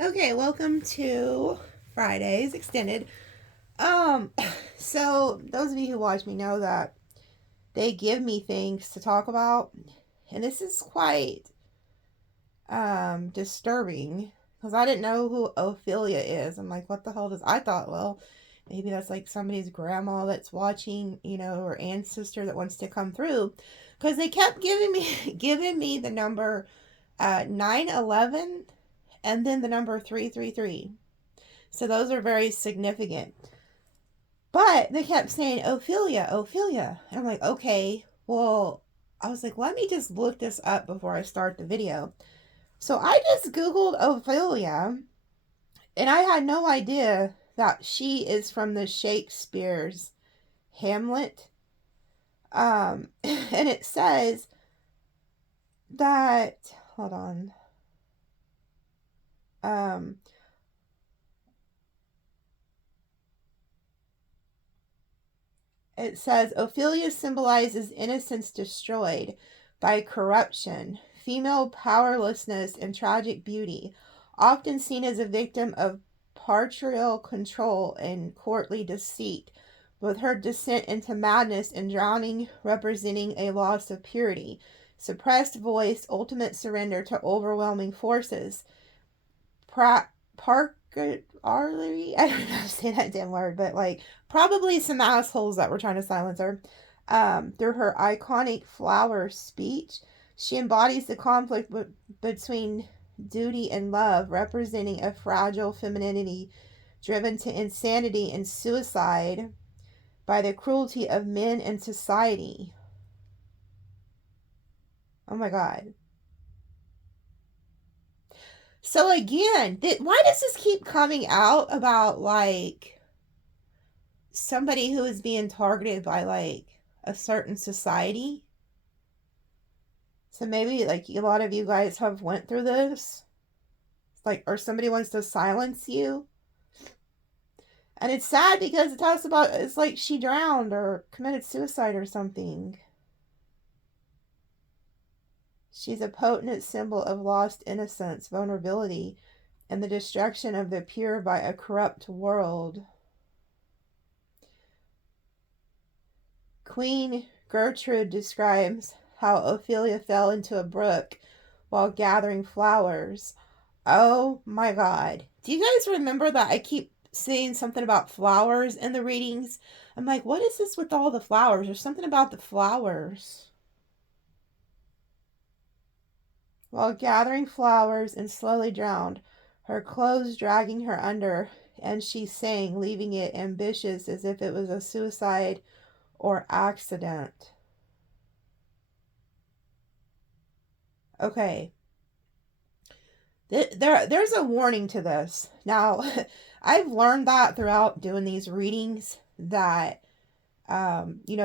Okay, welcome to Friday's Extended. So those of you who watch me know that they give me things to talk about, and this is quite disturbing because I didn't know who Ophelia is. I'm like, what the hell does I thought, well, maybe that's like somebody's grandma that's watching, or ancestor that wants to come through. Because they kept giving me giving me the number 911 and then the number 333. So those are very significant. But they kept saying Ophelia, Ophelia. And I'm like, okay, well, I was like, let me just look this up before I start the video. So I just Googled Ophelia, and I had no idea that she is from the Shakespeare's Hamlet. And it says that, hold on. Um, it says Ophelia symbolizes innocence destroyed by corruption, female powerlessness, and tragic beauty, often seen as a victim of patriarchal control and courtly deceit, with her descent into madness and drowning representing a loss of purity, suppressed voice, ultimate surrender to overwhelming forces. Arlery. I don't know how to say that damn word, but like probably some assholes that were trying to silence her. Through her iconic flower speech, she embodies the conflict between duty and love, representing a fragile femininity driven to insanity and suicide by the cruelty of men and society. Oh my god. So again, why does this keep coming out about like somebody who is being targeted by like a certain society? So maybe like a lot of you guys have went through this, like, or somebody wants to silence you. And it's sad because it talks about it's like she drowned or committed suicide or something. She's a potent symbol of lost innocence, vulnerability, and the destruction of the pure by a corrupt world. Queen Gertrude describes how Ophelia fell into a brook while gathering flowers. Oh my god. Do you guys remember that I keep saying something about flowers in the readings? I'm like, what is this with all the flowers? There's something about the flowers. While gathering flowers and slowly drowned, her clothes dragging her under, and she sang, leaving it ambitious as if it was a suicide or accident. Okay. There's a warning to this. Now, I've learned that throughout doing these readings that,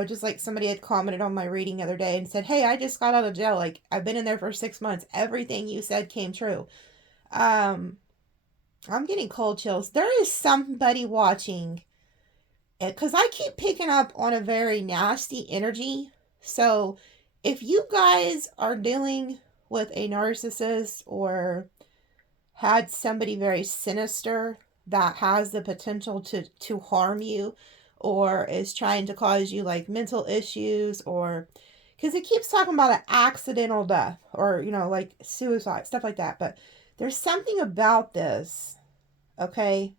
just like somebody had commented on my reading the other day and said, hey, I just got out of jail. Like, I've been in there for 6 months. Everything you said came true. I'm getting cold chills. There is somebody watching it because I keep picking up on a very nasty energy. So if you guys are dealing with a narcissist or had somebody very sinister that has the potential to harm you or is trying to cause you like mental issues, or because it keeps talking about an accidental death or like suicide, stuff like that, but there's something about this. Okay,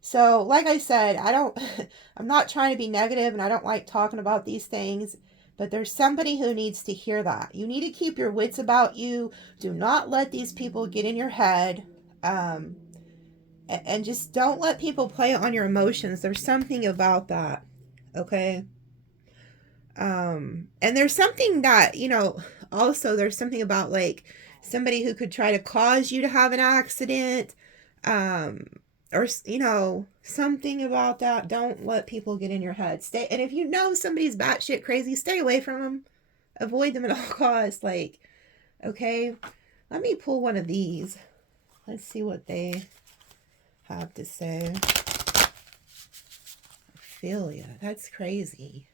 so like I said, I'm not trying to be negative and I don't like talking about these things, but there's somebody who needs to hear that. You need to keep your wits about you. Do not let these people get in your head. Um, and just don't let people play on your emotions. There's something about that. Okay. And there's something that, also there's something about like somebody who could try to cause you to have an accident. Or something about that. Don't let people get in your head. Stay, and if you know somebody's batshit crazy, stay away from them. Avoid them at all costs. Like, okay, let me pull one of these. Let's see what they have to say. Ophelia, that's crazy.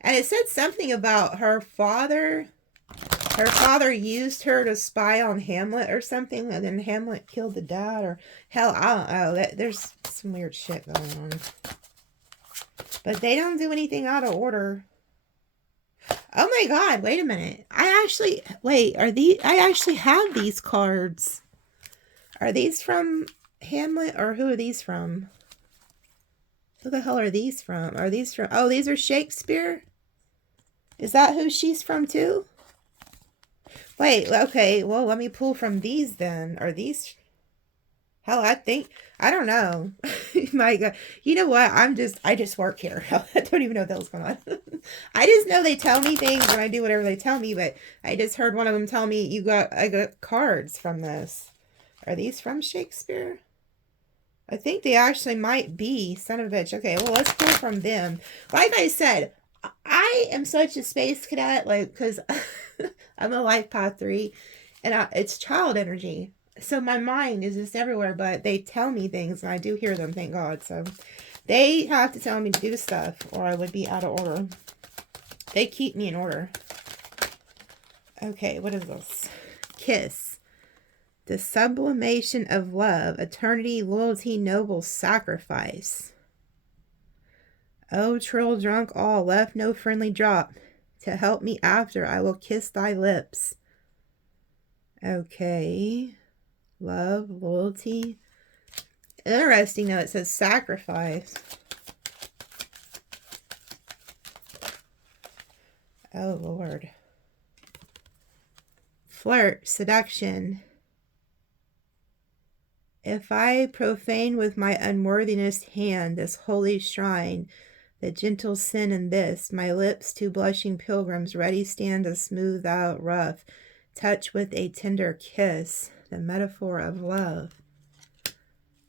And it said something about her father. Her father used her to spy on Hamlet or something, and then Hamlet killed the dad, or hell, I don't know. There's some weird shit going on. But they don't do anything out of order. Oh my god, wait a minute. I actually have these cards. Are these from Hamlet, or who are these from? Who the hell are these from? Are these from... Oh, these are Shakespeare? Is that who she's from too? Wait, okay, well, let me pull from these then. Are these... Hell, I don't know. My God. You know what? I just work here. I don't even know what the hell's going on. I just know they tell me things and I do whatever they tell me, but I just heard one of them tell me, I got cards from this. Are these from Shakespeare? I think they actually might be. Son of a bitch. Okay, well, let's pull from them. Like I said, I am such a space cadet, like, because I'm a life path 3, and it's child energy. So my mind is just everywhere, but they tell me things, and I do hear them, thank God. So they have to tell me to do stuff, or I would be out of order. They keep me in order. Okay, what is this? Kiss. The sublimation of love, eternity, loyalty, noble sacrifice. Oh, trill drunk all, left no friendly drop. To help me after, I will kiss thy lips. Okay. Love, loyalty. Interesting though, it says sacrifice. Oh, Lord. Flirt, seduction. If I profane with my unworthiness hand this holy shrine, the gentle sin in this, my lips to blushing pilgrims ready stand to smooth out rough, touch with a tender kiss, the metaphor of love.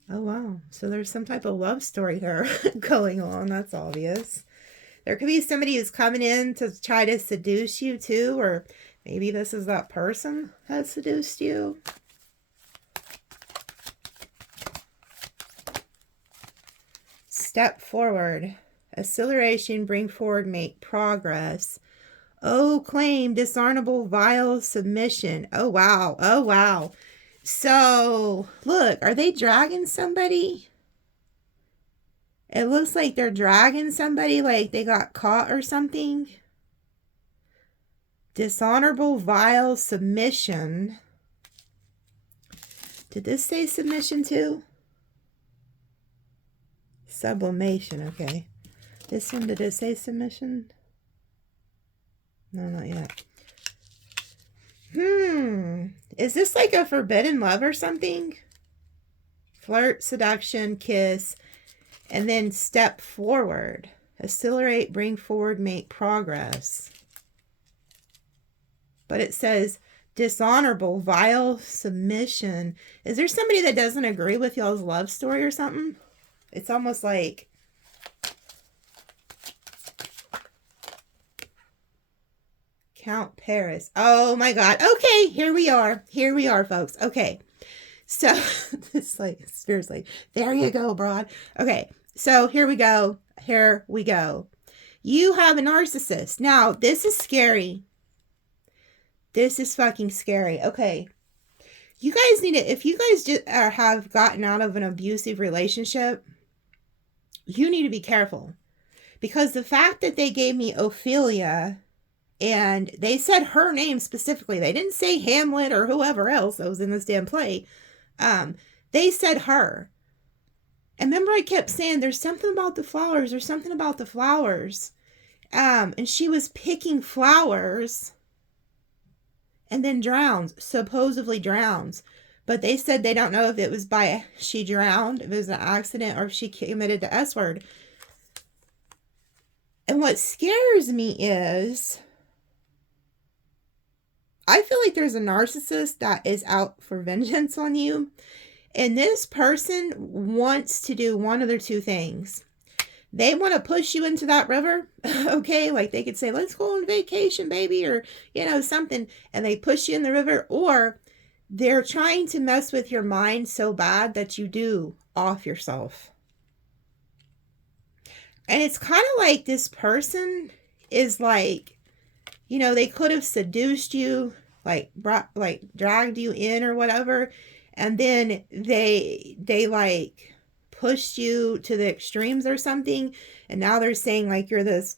Oh, wow. So there's some type of love story there going on. That's obvious. There could be somebody who's coming in to try to seduce you too, or maybe this is that person that seduced you. Step forward. Acceleration, bring forward, make progress. Oh, claim, dishonorable, vile submission. Oh, wow. Oh, wow. So, look, are they dragging somebody? It looks like they're dragging somebody, like they got caught or something. Dishonorable, vile submission. Did this say submission too? Sublimation, okay. This one, did it say submission? No, not yet. Is this like a forbidden love or something? Flirt, seduction, kiss, and then step forward. Accelerate, bring forward, make progress. But it says dishonorable, vile submission. Is there somebody that doesn't agree with y'all's love story or something? It's almost like... Count Paris. Oh my God. Okay, here we are. Here we are, folks. Okay. So, it's like, seriously. There you go, broad. Okay, so here we go. Here we go. You have a narcissist. Now, this is scary. This is fucking scary. Okay. You guys need to, if you guys just have gotten out of an abusive relationship, you need to be careful. Because the fact that they gave me Ophelia, and they said her name specifically, they didn't say Hamlet or whoever else that was in this damn play. They said her. And remember I kept saying, there's something about the flowers, there's something about the flowers. And she was picking flowers and then drowns, supposedly drowns. But they said they don't know if it was by she drowned, if it was an accident, or if she committed the S word. And what scares me is, I feel like there's a narcissist that is out for vengeance on you. And this person wants to do one of their two things. They want to push you into that river, okay? Like they could say, let's go on vacation, baby, or, you know, something. And they push you in the river. Or they're trying to mess with your mind so bad that you do off yourself. And it's kind of like this person is like, you know, they could have seduced you. like dragged you in or whatever, and then they like pushed you to the extremes or something, and now they're saying like you're this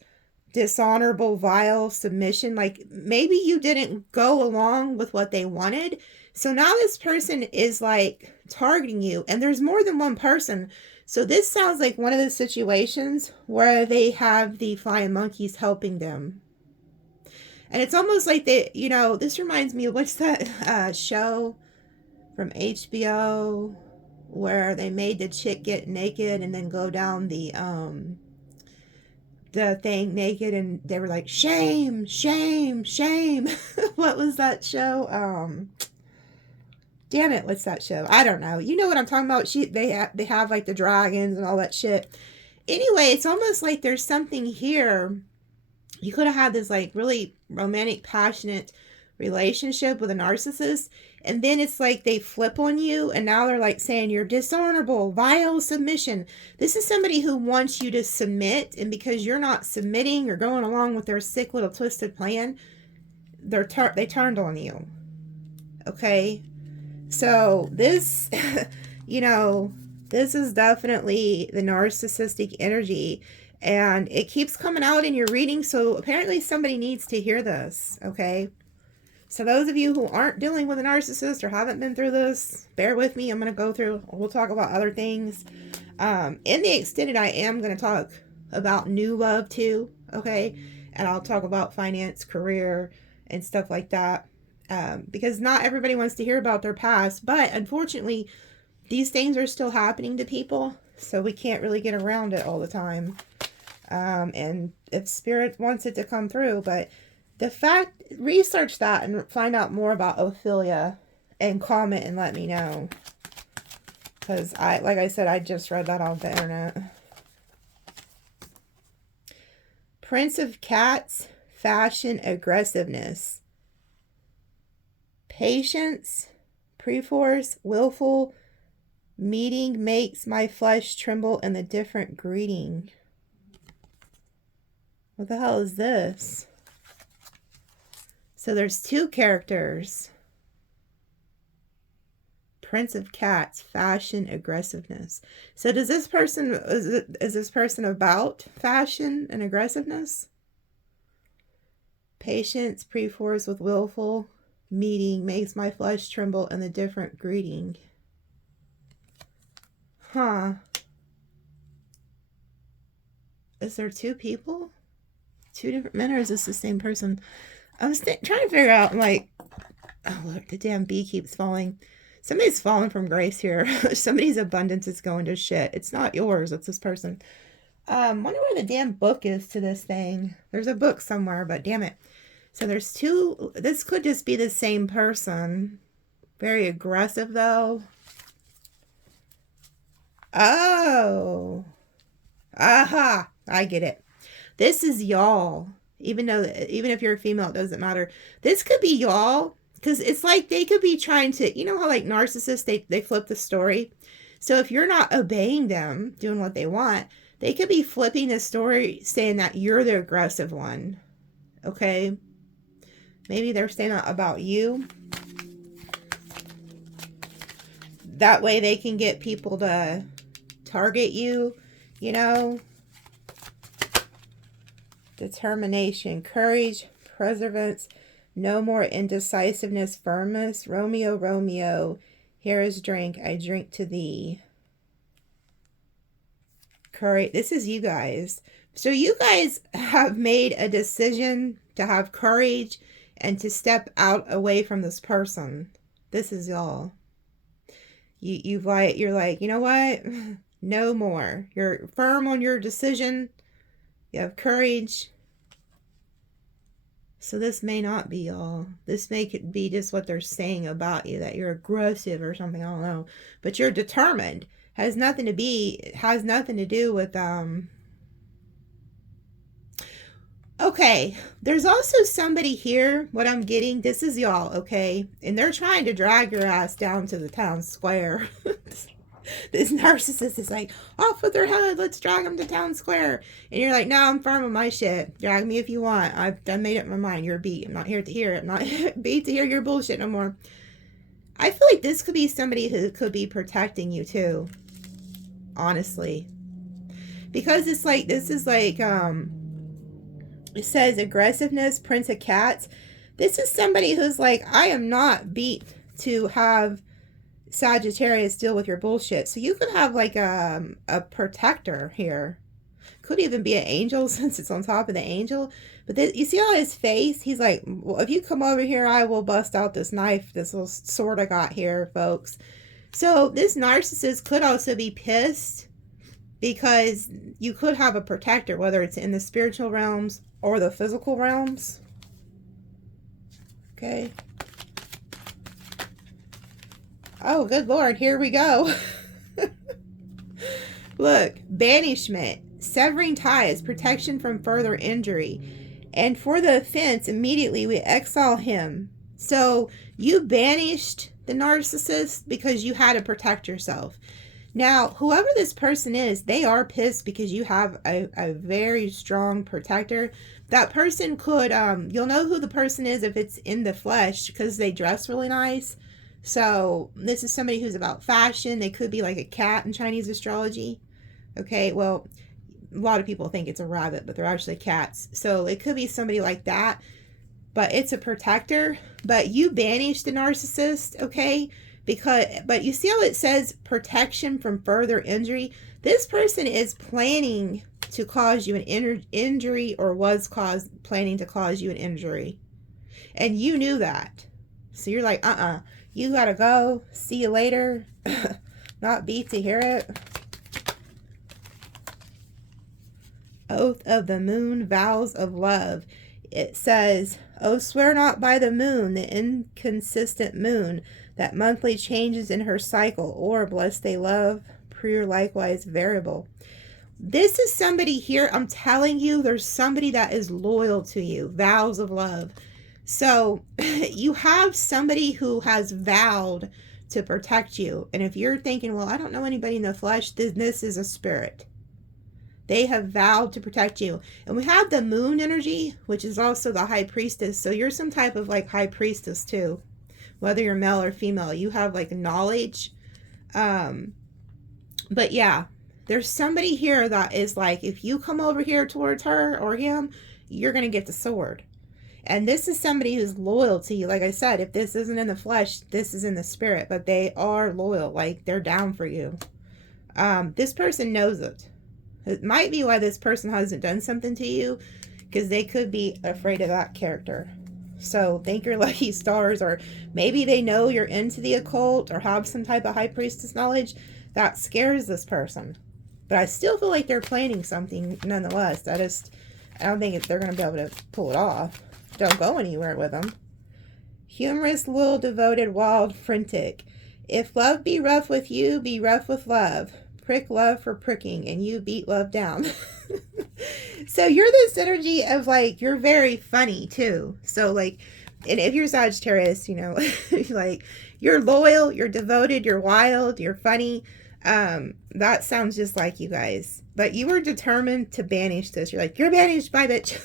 dishonorable, vile submission. Like maybe you didn't go along with what they wanted, so now this person is like targeting you, and there's more than one person. So this sounds like one of the situations where they have the flying monkeys helping them. And it's almost like they, you know, this reminds me of, what's that show from HBO where they made the chick get naked and then go down the thing naked, and they were like, shame, shame, shame. What was that show? Damn it, what's that show? I don't know. You know what I'm talking about? They have like the dragons and all that shit. Anyway, it's almost like there's something here. You could have had this like really romantic, passionate relationship with a narcissist, and then it's like they flip on you, and now they're like saying you're dishonorable, vile submission. This is somebody who wants you to submit, and because you're not submitting or going along with their sick little twisted plan, they turned on you. Okay? So this, you know, this is definitely the narcissistic energy, and it keeps coming out in your reading, so apparently somebody needs to hear this, okay? So those of you who aren't dealing with a narcissist or haven't been through this, bear with me. I'm going to go through, we'll talk about other things. In the extended, I am going to talk about new love too, okay? And I'll talk about finance, career, and stuff like that. Because not everybody wants to hear about their past, but unfortunately, these things are still happening to people, so we can't really get around it all the time. And if spirit wants it to come through, but the fact, research that and find out more about Ophelia and comment and let me know. Because like I said, I just read that off the internet. Prince of Cats, fashion, aggressiveness. Patience, pre-force, willful, meeting makes my flesh tremble, and the different greeting. What the hell is this? So there's two characters. Prince of Cats, fashion, aggressiveness. So does this person, is this person about fashion and aggressiveness? Patience, pre-force with willful, meeting makes my flesh tremble, and the different greeting. Huh. Is there two people? Two different men, or is this the same person? I was trying to figure out, like, oh, look, the damn bee keeps falling. Somebody's falling from grace here. Somebody's abundance is going to shit. It's not yours. It's this person. Wonder where the damn book is to this thing. There's a book somewhere, but damn it. So there's two. This could just be the same person. Very aggressive, though. Oh. Aha. I get it. This is y'all. Even if you're a female, it doesn't matter. This could be y'all. Because it's like they could be trying to, you know how like narcissists, they flip the story. So if you're not obeying them, doing what they want, they could be flipping the story saying that you're the aggressive one. Okay? Maybe they're saying that about you. That way they can get people to target you, you know? Determination, courage, perseverance, no more indecisiveness, firmness. Romeo, Romeo, here is drink, I drink to thee. Courage, this is you guys. So you guys have made a decision to have courage and to step out away from this person. This is y'all. You're like, you know what? No more. You're firm on your decision. You have courage. So this may not be y'all. This may be just what they're saying about you, that you're aggressive or something. I don't know. But you're determined. Has nothing to do with Okay, there's also somebody here, what I'm getting, this is y'all, okay? And they're trying to drag your ass down to the town square. This narcissist is like, off with their head, let's drag them to town square. And you're like, no, I'm firm on my shit. Drag me if you want. I've done made up my mind. You're a beat. I'm not here to hear it. I'm not beat to hear your bullshit no more. I feel like this could be somebody who could be protecting you too. Honestly. Because it's like, this is like, it says aggressiveness, Prince of Cats. This is somebody who's like, I am not beat to have Sagittarius deal with your bullshit. So you could have like a protector here. Could even be an angel since it's on top of the angel. But this, you see on his face, he's like, well, if you come over here, I will bust out this knife, this little sword I got here, folks. So this narcissist could also be pissed because you could have a protector, whether it's in the spiritual realms or the physical realms. Okay. Oh, good Lord, here we go. Look, banishment, severing ties, protection from further injury. And for the offense, immediately we exile him. So you banished the narcissist because you had to protect yourself. Now, whoever this person is, they are pissed because you have a very strong protector. That person could, you'll know who the person is if it's in the flesh because they dress really nice. So this is somebody who's about fashion. They could be like a cat in Chinese astrology. Okay, well, a lot of people think it's a rabbit, but they're actually cats. So it could be somebody like that, but it's a protector. But you banish the narcissist, okay? But you see how it says protection from further injury? This person is planning to cause you an injury or was planning to cause you an injury. And you knew that. So you're like, you gotta go. See you later. Not beat to hear it. Oath of the moon, vows of love. It says, oh, swear not by the moon, the inconsistent moon, that monthly changes in her cycle, or bless they love, pure likewise variable. This is somebody here, I'm telling you, there's somebody that is loyal to you. Vows of love. So you have somebody who has vowed to protect you. And if you're thinking, well, I don't know anybody in the flesh, then this is a spirit. They have vowed to protect you. And we have the moon energy, which is also the high priestess. So you're some type of like high priestess too. Whether you're male or female, you have like knowledge. But yeah, there's somebody here that is like, if you come over here towards her or him, you're going to get the sword. And this is somebody who's loyal to you. Like I said, if this isn't in the flesh, this is in the spirit. But they are loyal. Like, they're down for you. This person knows it. It might be why this person hasn't done something to you. Because they could be afraid of that character. So, thank your lucky stars. Or maybe they know you're into the occult. Or have some type of high priestess knowledge. That scares this person. But I still feel like they're planning something nonetheless. I don't think they're going to be able to pull it off. Don't go anywhere with them. Humorous, loyal, devoted, wild, frantic. If love be rough with you, be rough with love. Prick love for pricking, and you beat love down. So you're this energy of like, you're very funny too. So like, and if you're Sagittarius, you know, like you're loyal, you're devoted, you're wild, you're funny. That sounds just like you guys. But you were determined to banish this. You're like, you're banished, bye bitch.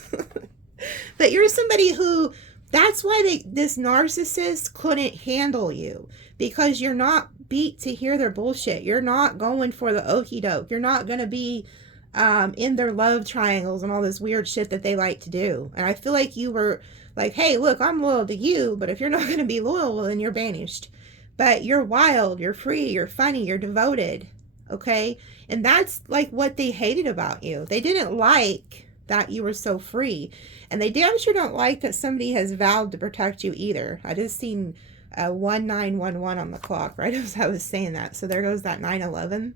But you're somebody who, that's why this narcissist couldn't handle you. Because you're not beat to hear their bullshit. You're not going for the okie doke. You're not going to be in their love triangles and all this weird shit that they like to do. And I feel like you were like, hey, look, I'm loyal to you. But if you're not going to be loyal, well, then you're banished. But you're wild, you're free, you're funny, you're devoted. Okay? And that's like what they hated about you. They didn't like that you were so free. And they damn sure don't like that somebody has vowed to protect you either. I just seen 1911 on the clock, right? As I was saying that. So there goes that 9/11.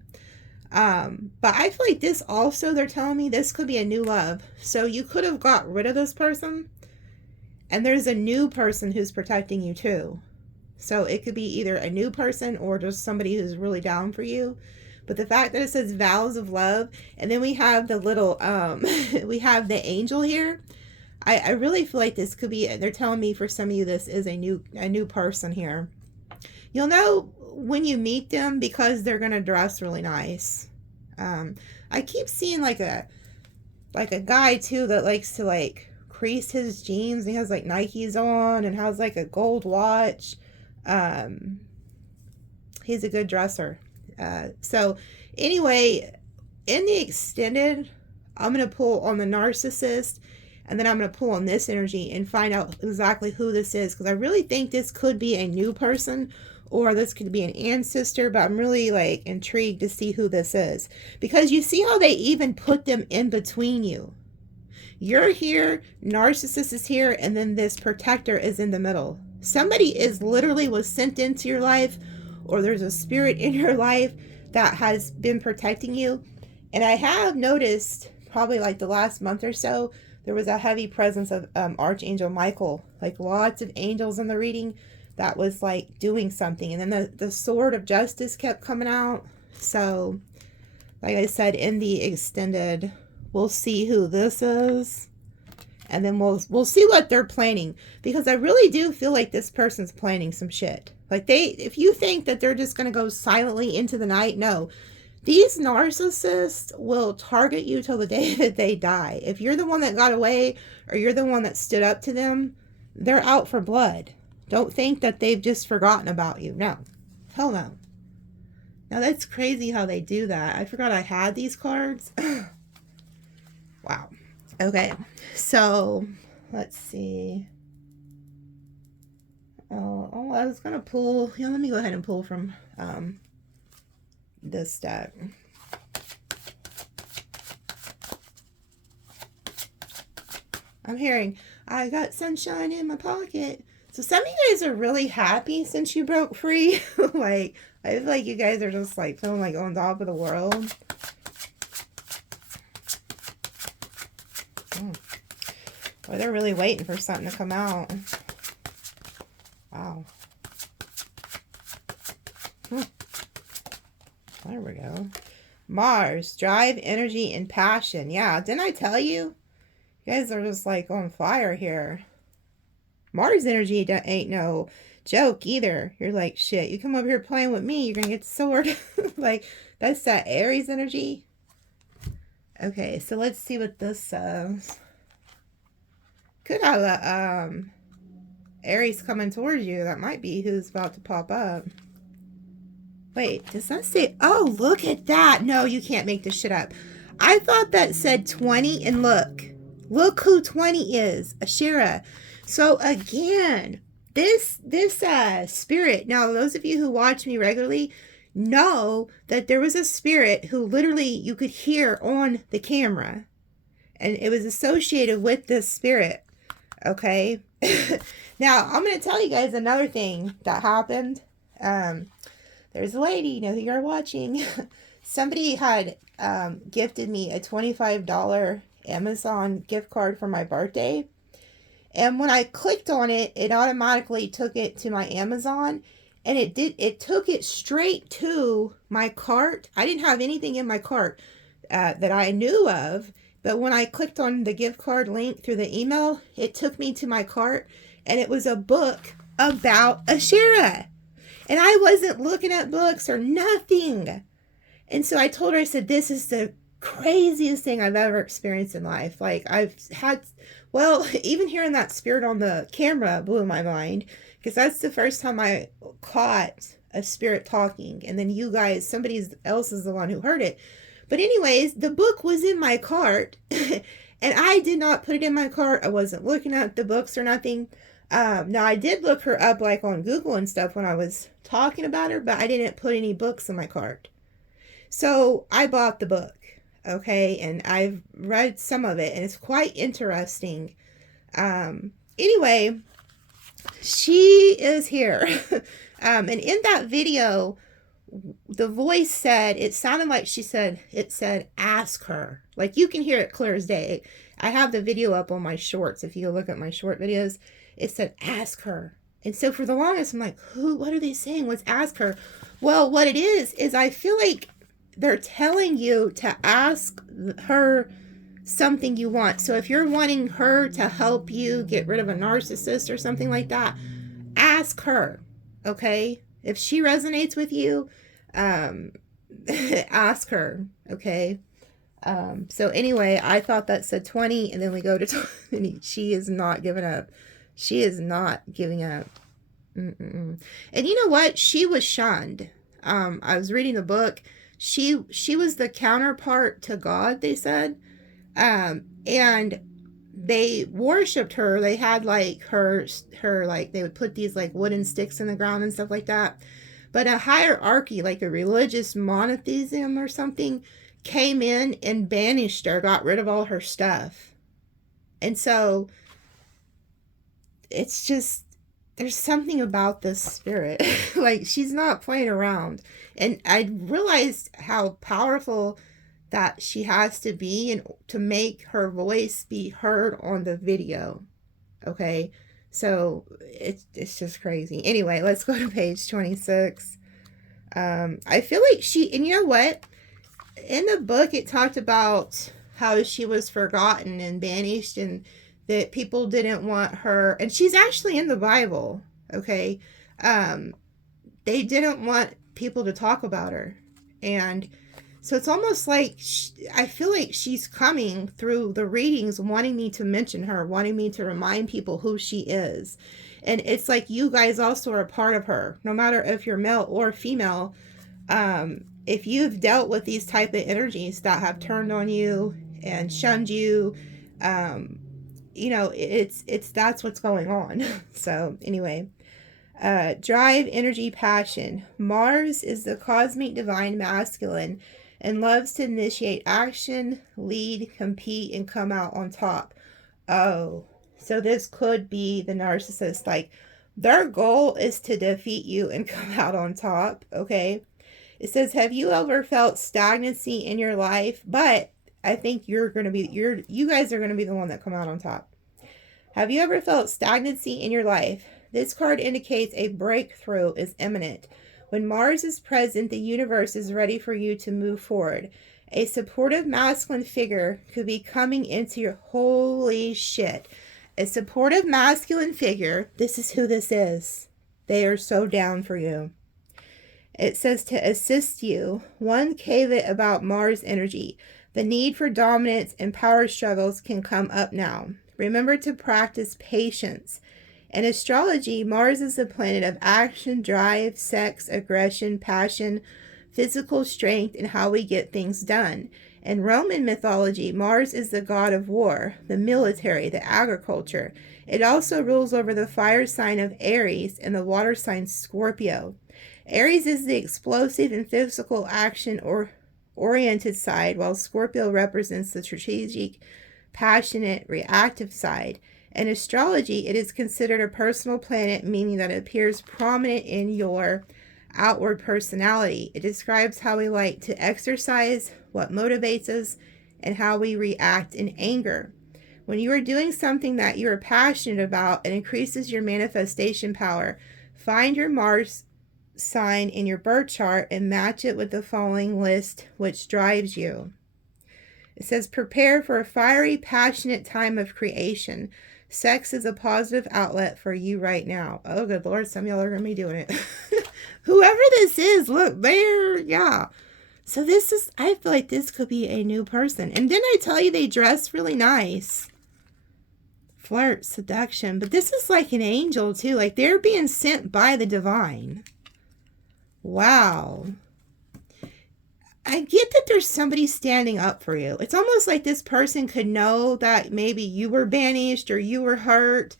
But I feel like this also, they're telling me this could be a new love. So you could have got rid of this person. And there's a new person who's protecting you too. So it could be either a new person or just somebody who's really down for you. But the fact that it says vows of love, and then we have the little, we have the angel here. I really feel like this could be, they're telling me for some of you, this is a new person here. You'll know when you meet them because they're going to dress really nice. I keep seeing like a guy too that likes to like crease his jeans. He has like Nikes on and has like a gold watch. He's a good dresser. So anyway, in the extended, I'm going to pull on the narcissist, and then I'm going to pull on this energy and find out exactly who this is, because I really think this could be a new person, or this could be an ancestor, but I'm really like intrigued to see who this is, because you see how they even put them in between you. You're here, narcissist is here, and then this protector is in the middle. Somebody is literally was sent into your life, or there's a spirit in your life that has been protecting you. And I have noticed probably like the last month or so, there was a heavy presence of Archangel Michael, like lots of angels in the reading that was like doing something. And then the sword of justice kept coming out. So like I said, in the extended, we'll see who this is. And then we'll see what they're planning, because I really do feel like this person's planning some shit. Like if you think that they're just going to go silently into the night, no. These narcissists will target you till the day that they die. If you're the one that got away, or you're the one that stood up to them, they're out for blood. Don't think that they've just forgotten about you. No. Hell no. Now that's crazy how they do that. I forgot I had these cards. Wow. Okay. So, let's see. Oh, I was going to pull. Yeah, let me go ahead and pull from this deck. I'm hearing, I got sunshine in my pocket. So some of you guys are really happy since you broke free. Like, I feel like you guys are just like feeling like on top of the world. Or they're really waiting for something to come out. Wow. There we go. Mars, drive, energy, and passion. Yeah, didn't I tell you? You guys are just like on fire here. Mars energy ain't no joke either. You're like, shit, you come over here playing with me, you're gonna get the sword. Like, that's that Aries energy. Okay, so let's see what this says. Could have a Aries coming towards you. That might be who's about to pop up. Wait, does that say? Oh, look at that. No, you can't make this shit up. I thought that said 20, and look who 20 is. Ashera. So again, this spirit. Now, those of you who watch me regularly know that there was a spirit who literally you could hear on the camera, and it was associated with this spirit. Okay. Now, I'm going to tell you guys another thing that happened. There's a lady, you know who you're watching. Somebody had gifted me a $25 Amazon gift card for my birthday. And when I clicked on it, it automatically took it to my Amazon. And it took it straight to my cart. I didn't have anything in my cart that I knew of. But when I clicked on the gift card link through the email, it took me to my cart, and it was a book about Ashera. And I wasn't looking at books or nothing. And so I told her, I said, this is the craziest thing I've ever experienced in life. Like, I've had, well, even hearing that spirit on the camera blew my mind, because that's the first time I caught a spirit talking. And then you guys, somebody else is the one who heard it. But anyways, the book was in my cart, and I did not put it in my cart. I wasn't looking at the books or nothing. Now, I did look her up like on Google and stuff when I was talking about her, but I didn't put any books in my cart. So I bought the book, okay, and I've read some of it, and it's quite interesting. Anyway, she is here. And in that video, the voice said, it sounded like it said, ask her. Like, you can hear it clear as day. I have the video up on my shorts. If you look at my short videos, it said, ask her. And so for the longest, I'm like, what are they saying? What's ask her? Well, what it is I feel like they're telling you to ask her something you want. So if you're wanting her to help you get rid of a narcissist or something like that, ask her. Okay? If she resonates with you, ask her, okay? So anyway, I thought that said 20, and then we go to 20. She is not giving up. She is not giving up. And you know what? She was shunned. I was reading the book. She was the counterpart to God, they said. And they worshipped her. They had like her like, they would put these like wooden sticks in the ground and stuff like that. But a hierarchy, like a religious monotheism or something, came in and banished her, got rid of all her stuff. And so it's just, there's something about this spirit. Like, she's not playing around. And I realized how powerful that she has to be and to make her voice be heard on the video. Okay? So it's just crazy. Anyway, let's go to page 26. I feel like she, and you know what? In the book, it talked about how she was forgotten and banished, and that people didn't want her. And she's actually in the Bible, okay? They didn't want people to talk about her. And so it's almost like, I feel like she's coming through the readings wanting me to mention her, wanting me to remind people who she is. And it's like you guys also are a part of her, no matter if you're male or female. If you've dealt with these type of energies that have turned on you and shunned you, you know, that's what's going on. So anyway, drive, energy, passion. Mars is the cosmic divine masculine and loves to initiate action, lead, compete, and come out on top. Oh, so this could be the narcissist. Like, their goal is to defeat you and come out on top, okay? It says, have you ever felt stagnancy in your life? But I think you guys are going to be the one that come out on top. Have you ever felt stagnancy in your life? This card indicates a breakthrough is imminent. When Mars is present, the universe is ready for you to move forward. A supportive masculine figure could be coming into your, holy shit. A supportive masculine figure, this is who this is. They are so down for you. It says to assist you. One caveat about Mars energy. The need for dominance and power struggles can come up now. Remember to practice patience. In astrology, Mars is the planet of action, drive, sex, aggression, passion, physical strength, and how we get things done. In Roman mythology, Mars is the god of war, the military, the agriculture. It also rules over the fire sign of Aries and the water sign Scorpio. Aries is the explosive and physical action or oriented side, while Scorpio represents the strategic, passionate, reactive side. In astrology, it is considered a personal planet, meaning that it appears prominent in your outward personality. It describes how we like to exercise, what motivates us, and how we react in anger. When you are doing something that you are passionate about, it increases your manifestation power. Find your Mars sign in your birth chart and match it with the following list, which drives you. It says, prepare for a fiery, passionate time of creation. Sex is a positive outlet for you right now. Oh, good Lord, some of y'all are going to be doing it. Whoever this is, look, there, yeah. So this is, I feel like this could be a new person. And didn't I tell you they dress really nice? Flirt, seduction. But this is like an angel, too. Like, they're being sent by the divine. Wow. I get that there's somebody standing up for you. It's almost like this person could know that maybe you were banished or you were hurt.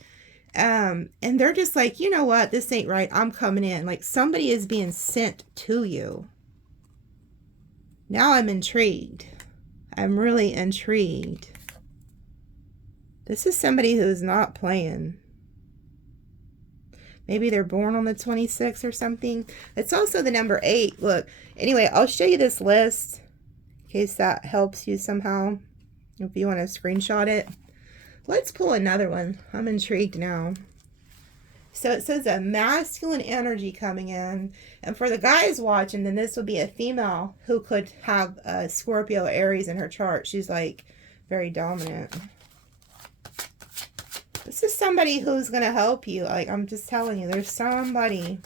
And they're just like, you know what? This ain't right. I'm coming in. Like, somebody is being sent to you. Now I'm intrigued. I'm really intrigued. This is somebody who's not playing. Maybe they're born on the 26th or something. It's also the number 8. Look, anyway, I'll show you this list in case that helps you somehow. If you want to screenshot it. Let's pull another one. I'm intrigued now. So it says a masculine energy coming in. And for the guys watching, then this would be a female who could have a Scorpio Aries in her chart. She's like very dominant. This is somebody who's going to help you. Like, I'm just telling you, there's somebody.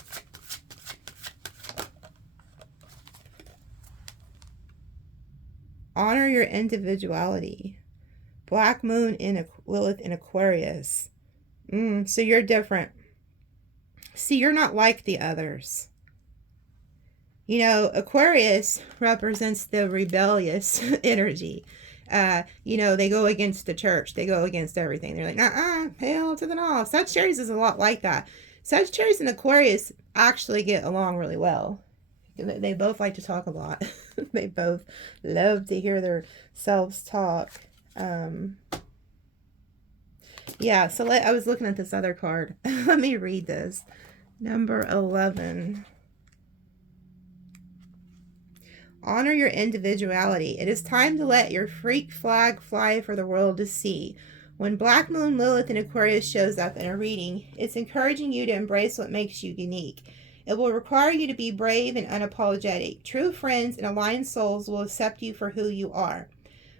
Honor your individuality. Black moon in Lilith in Aquarius. So you're different. See, you're not like the others. You know, Aquarius represents the rebellious energy. You know, they go against the church. They go against everything. They're like, hell to the no. Sagittarius is a lot like that. Sagittarius and Aquarius actually get along really well. They both like to talk a lot. They both love to hear their selves talk. Yeah, so I was looking at this other card. Let me read this. Number 11. Honor your individuality. It is time to let your freak flag fly for the world to see. When Black Moon Lilith in Aquarius shows up in a reading, it's encouraging you to embrace what makes you unique. It will require you to be brave and unapologetic. True friends and aligned souls will accept you for who you are.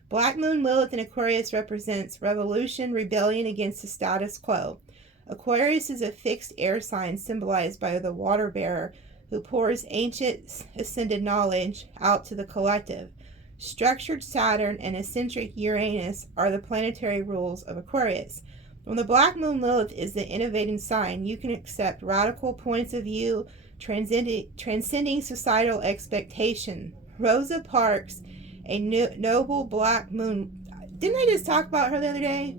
Black Moon Lilith in Aquarius represents revolution, rebellion against the status quo. Aquarius is a fixed air sign symbolized by the water bearer who pours ancient ascended knowledge out to the collective. Structured Saturn and eccentric Uranus are the planetary rules of Aquarius. When the Black Moon Lilith is the innovating sign, you can accept radical points of view, transcending societal expectation. Rosa Parks, a noble Black Moon. Didn't I just talk about her the other day?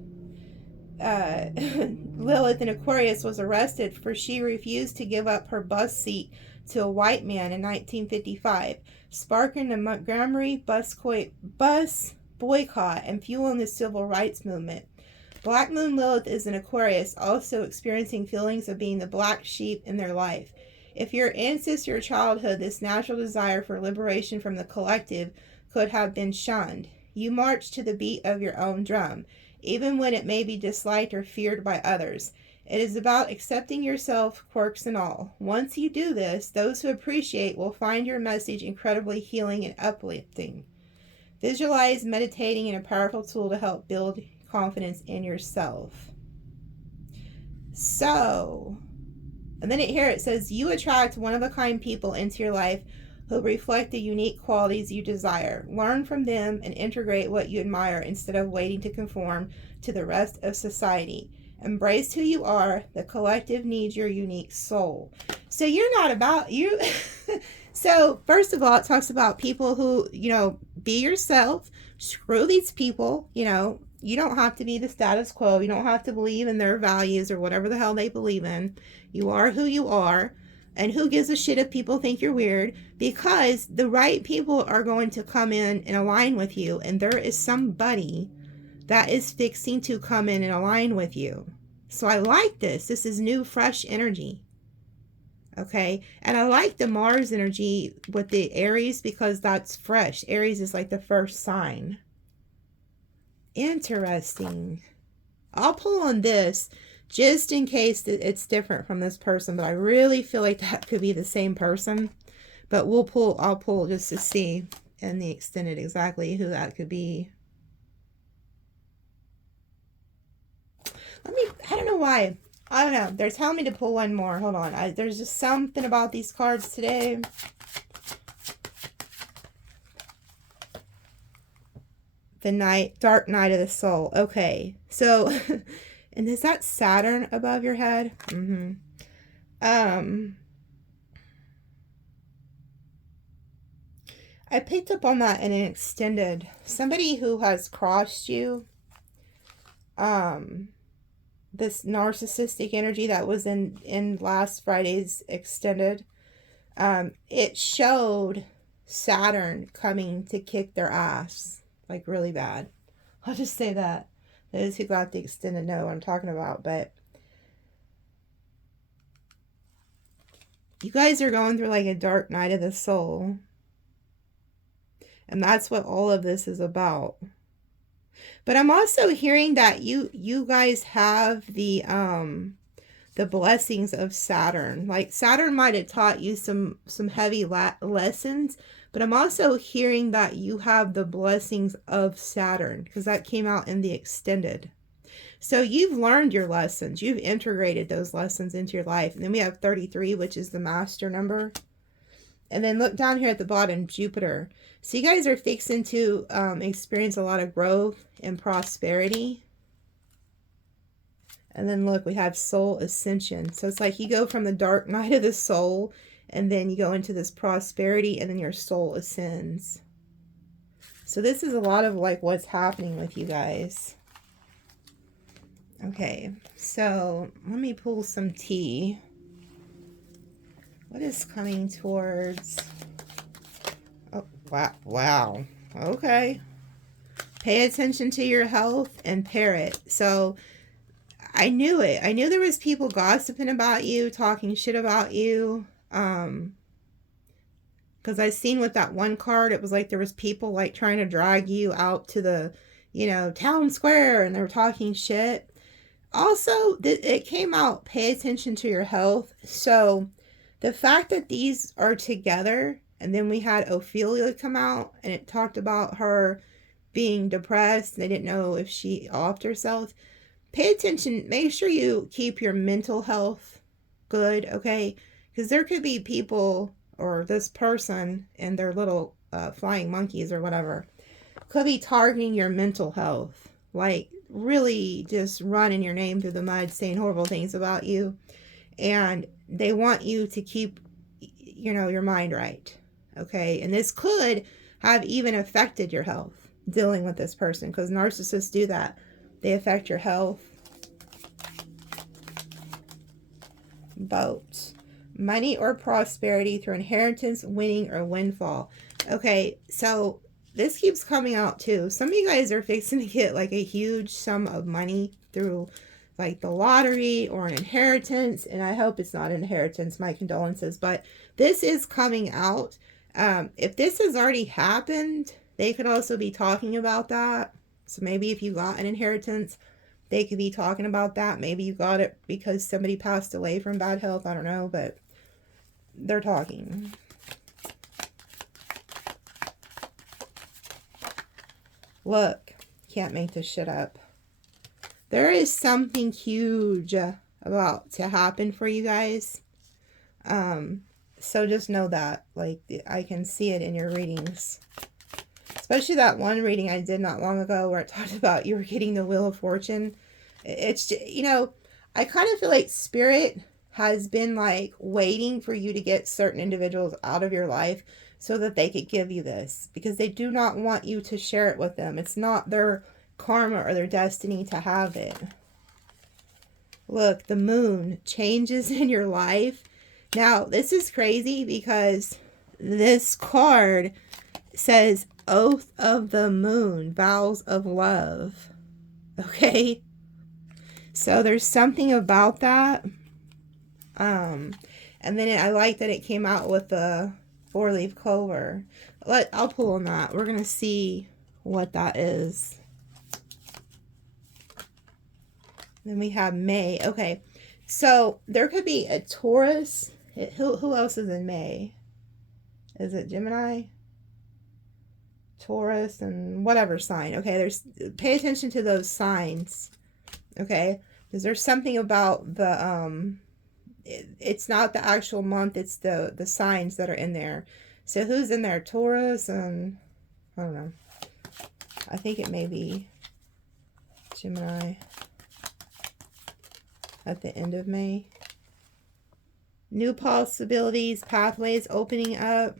Lilith in Aquarius was arrested for she refused to give up her bus seat to a white man in 1955, sparking the Montgomery bus boycott and fueling the civil rights movement. Black Moon Lilith is in Aquarius, also experiencing feelings of being the black sheep in their life. If your ancestor childhood, this natural desire for liberation from the collective could have been shunned. You march to the beat of your own drum, even when it may be disliked or feared by others. It is about accepting yourself, quirks and all. Once you do this, those who appreciate will find your message incredibly healing and uplifting. Visualize meditating in a powerful tool to help build confidence in yourself. So, and then here it says, you attract one-of-a-kind people into your life who reflect the unique qualities you desire. Learn from them and integrate what you admire instead of waiting to conform to the rest of society. Embrace who you are. The collective needs your unique soul. So you're not about you. So first of all, it talks about people who, you know, be yourself. Screw these people. You know, you don't have to be the status quo. You don't have to believe in their values or whatever the hell they believe in. You are who you are. And who gives a shit if people think you're weird? Because the right people are going to come in and align with you. And there is somebody that is fixing to come in and align with you. So I like this. This is new, fresh energy. Okay. And I like the Mars energy with the Aries because that's fresh. Aries is like the first sign. Interesting. I'll pull on this just in case it's different from this person, but I really feel like that could be the same person. But I'll pull just to see in the extended exactly who that could be. I don't know why. I don't know. They're telling me to pull one more. Hold on. There's just something about these cards today. The dark night of the soul. Okay. So, and is that Saturn above your head? I picked up on that in an extended. Somebody who has crossed you. This narcissistic energy that was in last Friday's extended, it showed Saturn coming to kick their ass, like really bad. I'll just say that. Those who got the extended know what I'm talking about, but you guys are going through like a dark night of the soul. And that's what all of this is about. But I'm also hearing that you guys have the blessings of Saturn. Like Saturn might have taught you some heavy lessons, but I'm also hearing that you have the blessings of Saturn because that came out in the extended. So you've learned your lessons. You've integrated those lessons into your life. And then we have 33, which is the master number. And then look down here at the bottom, Jupiter. So you guys are fixing to experience a lot of growth and prosperity. And then look, we have soul ascension. So it's like you go from the dark night of the soul, and then you go into this prosperity, and then your soul ascends. So this is a lot of like what's happening with you guys. Okay, so let me pull some tea. What is coming towards... Oh, wow. Okay. Pay attention to your health and parrot. So I knew it. I knew there was people gossiping about you, talking shit about you. Because I seen with that one card, it was like there was people like trying to drag you out to the, you know, town square, and they were talking shit. Also, it came out, pay attention to your health. So the fact that these are together, and then we had Ophelia come out, and it talked about her being depressed. They didn't know if she offed herself. Pay attention. Make sure you keep your mental health good, okay? Because there could be people, or this person and their little flying monkeys or whatever, could be targeting your mental health. Like, really just running your name through the mud, saying horrible things about you. And they want you to keep, you know, your mind right, okay? And this could have even affected your health, dealing with this person, because narcissists do that. They affect your health. Boat. Money or prosperity through inheritance, winning, or windfall. Okay, so this keeps coming out too. Some of you guys are fixing to get like a huge sum of money through like the lottery or an inheritance. And I hope it's not an inheritance. My condolences. But this is coming out. If this has already happened, they could also be talking about that. So maybe if you got an inheritance, they could be talking about that. Maybe you got it because somebody passed away from bad health. I don't know, but they're talking. Look, can't make this shit up. There is something huge about to happen for you guys. So just know that. Like, I can see it in your readings. Especially that one reading I did not long ago where it talked about you were getting the Wheel of Fortune. It's just, you know, I kind of feel like Spirit has been like waiting for you to get certain individuals out of your life so that they could give you this, because they do not want you to share it with them. It's not their karma or their destiny to have it. Look, the moon, changes in your life. Now, this is crazy because this card says Oath of the Moon, vows of love. Okay? So there's something about that. And then I like that it came out with the 4-leaf clover. I'll pull on that. We're going to see what that is. Then we have May. Okay. So there could be a Taurus. Who else is in May? Is it Gemini? Taurus and whatever sign. Okay. Pay attention to those signs. Okay. Because there's something about the, it's not the actual month, it's the signs that are in there. So who's in there? Taurus and I don't know. I think it may be Gemini at the end of May. New possibilities, pathways opening up.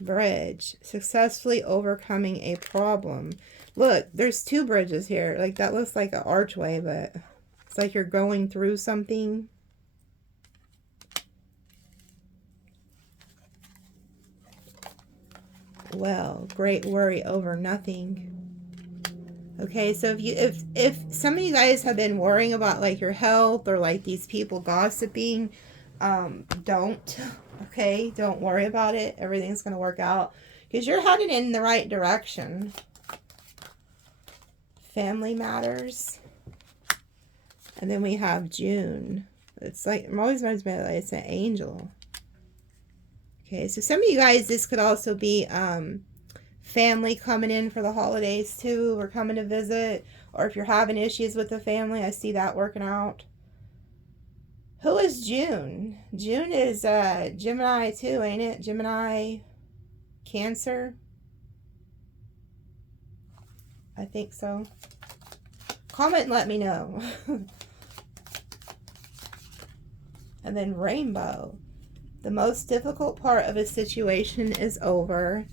Bridge, successfully overcoming a problem. Look, there's 2 bridges here. Like, that looks like an archway, but it's like you're going through something. Well, great worry over nothing. Okay, so if some of you guys have been worrying about like your health or like these people gossiping, don't worry about it. Everything's going to work out because you're headed in the right direction. Family matters. And then we have June. It's like, I'm always reminds me like it's an angel. Okay, so some of you guys, this could also be family coming in for the holidays too, or coming to visit, Or if you're having issues with the family, I see that working out. Who is June? June is Gemini too, ain't it? Gemini, Cancer. I think so. Comment and let me know. And then Rainbow. The most difficult part of a situation is over.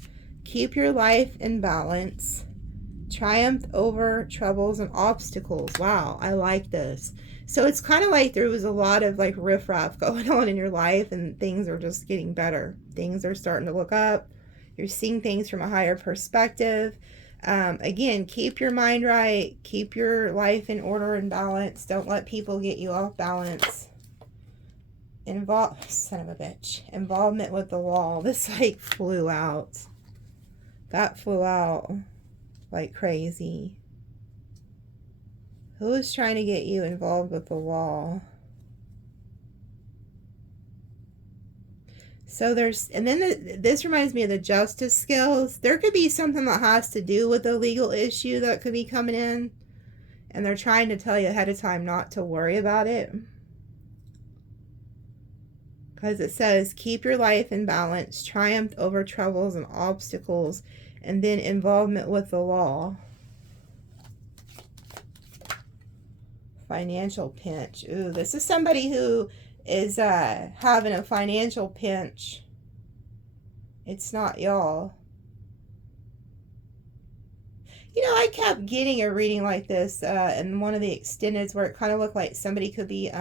Keep your life in balance. Triumph over troubles and obstacles. Wow, I like this. So it's kind of like there was a lot of like riffraff going on in your life and things are just getting better. Things are starting to look up. You're seeing things from a higher perspective. Again, keep your mind right. Keep your life in order and balance. Don't let people get you off balance. Son of a bitch. Involvement with the law. This like flew out. That flew out like crazy. Who is trying to get you involved with the law? So there's, and then this reminds me of the justice skills. There could be something that has to do with a legal issue that could be coming in. And they're trying to tell you ahead of time not to worry about it. Because it says, keep your life in balance, triumph over troubles and obstacles, and then involvement with the law. Financial pinch. Ooh, this is somebody who is having a financial pinch. It's not y'all. You know, I kept getting a reading like this in one of the extendeds where it kind of looked like somebody could be...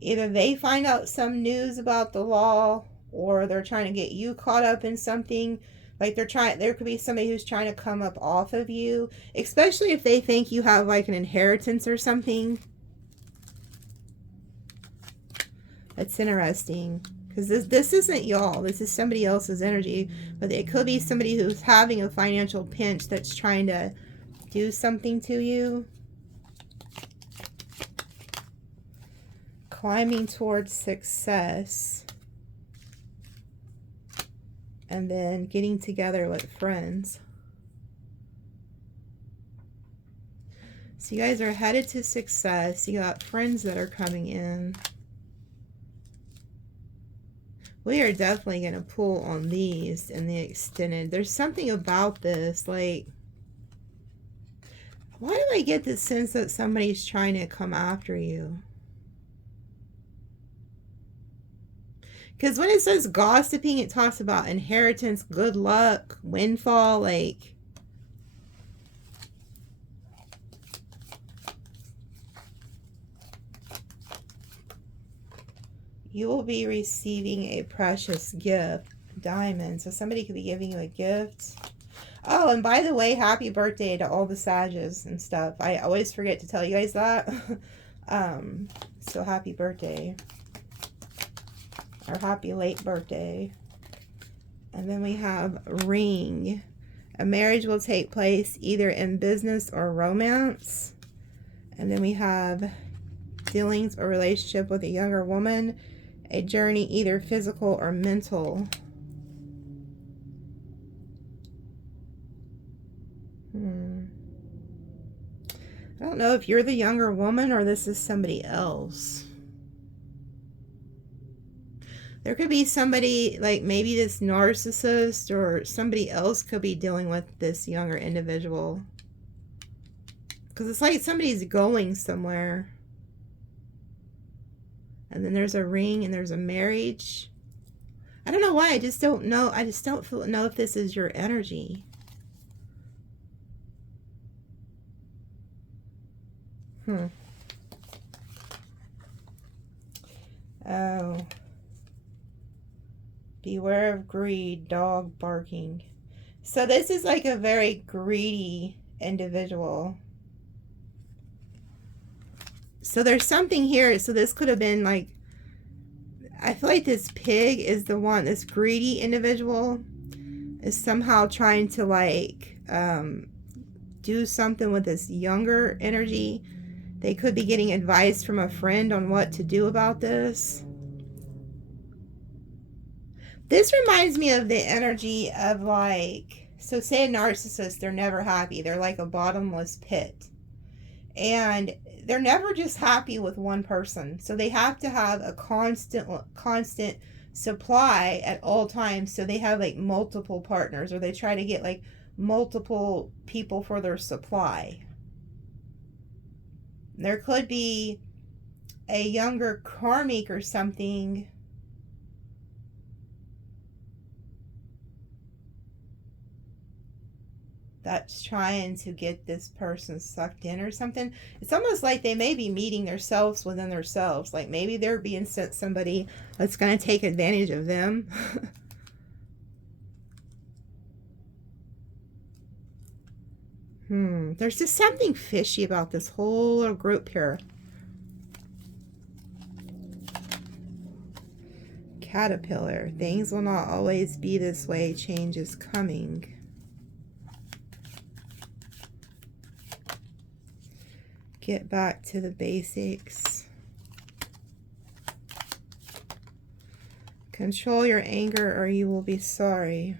either they find out some news about the law or they're trying to get you caught up in something. Like there could be somebody who's trying to come up off of you, especially if they think you have like an inheritance or something. That's interesting because this isn't y'all. This is somebody else's energy, but it could be somebody who's having a financial pinch that's trying to do something to you. Climbing towards success, and then getting together with friends. So you guys are headed to success. You got friends that are coming in. We are definitely going to pull on these in the extended. There's something about this, like, why do I get the sense that somebody's trying to come after you? Because when it says gossiping, it talks about inheritance, good luck, windfall, like... You will be receiving a precious gift, diamond. So somebody could be giving you a gift. Oh, and by the way, happy birthday to all the Sages and stuff. I always forget to tell you guys that. So happy birthday. Or happy late birthday. And then we have ring. A marriage will take place either in business or romance. And then we have dealings or relationship with a younger woman. A journey either physical or mental. I don't know if you're the younger woman or this is somebody else. There could be somebody, like maybe this narcissist or somebody else could be dealing with this younger individual. Because it's like somebody's going somewhere. And then there's a ring and there's a marriage. I don't know why. I just don't know. I just don't know if this is your energy. Oh. Beware of greed, dog barking. So this is like a very greedy individual. So there's something here. So this could have been like, I feel like this pig is the one, this greedy individual is somehow trying to like do something with this younger energy. They could be getting advice from a friend on what to do about this. This reminds me of the energy of like So say a narcissist, they're never happy. They're like a bottomless pit. And they're never just happy with one person. So they have to have a constant supply at all times. So they have like multiple partners, or they try to get like multiple people for their supply. There could be a younger karmic or something that's trying to get this person sucked in or something. It's almost like they may be meeting themselves within themselves. Like maybe they're being sent somebody that's going to take advantage of them. There's just something fishy about this whole little group here. Caterpillar. Things will not always be this way. Change is coming. Get back to the basics. Control your anger or you will be sorry.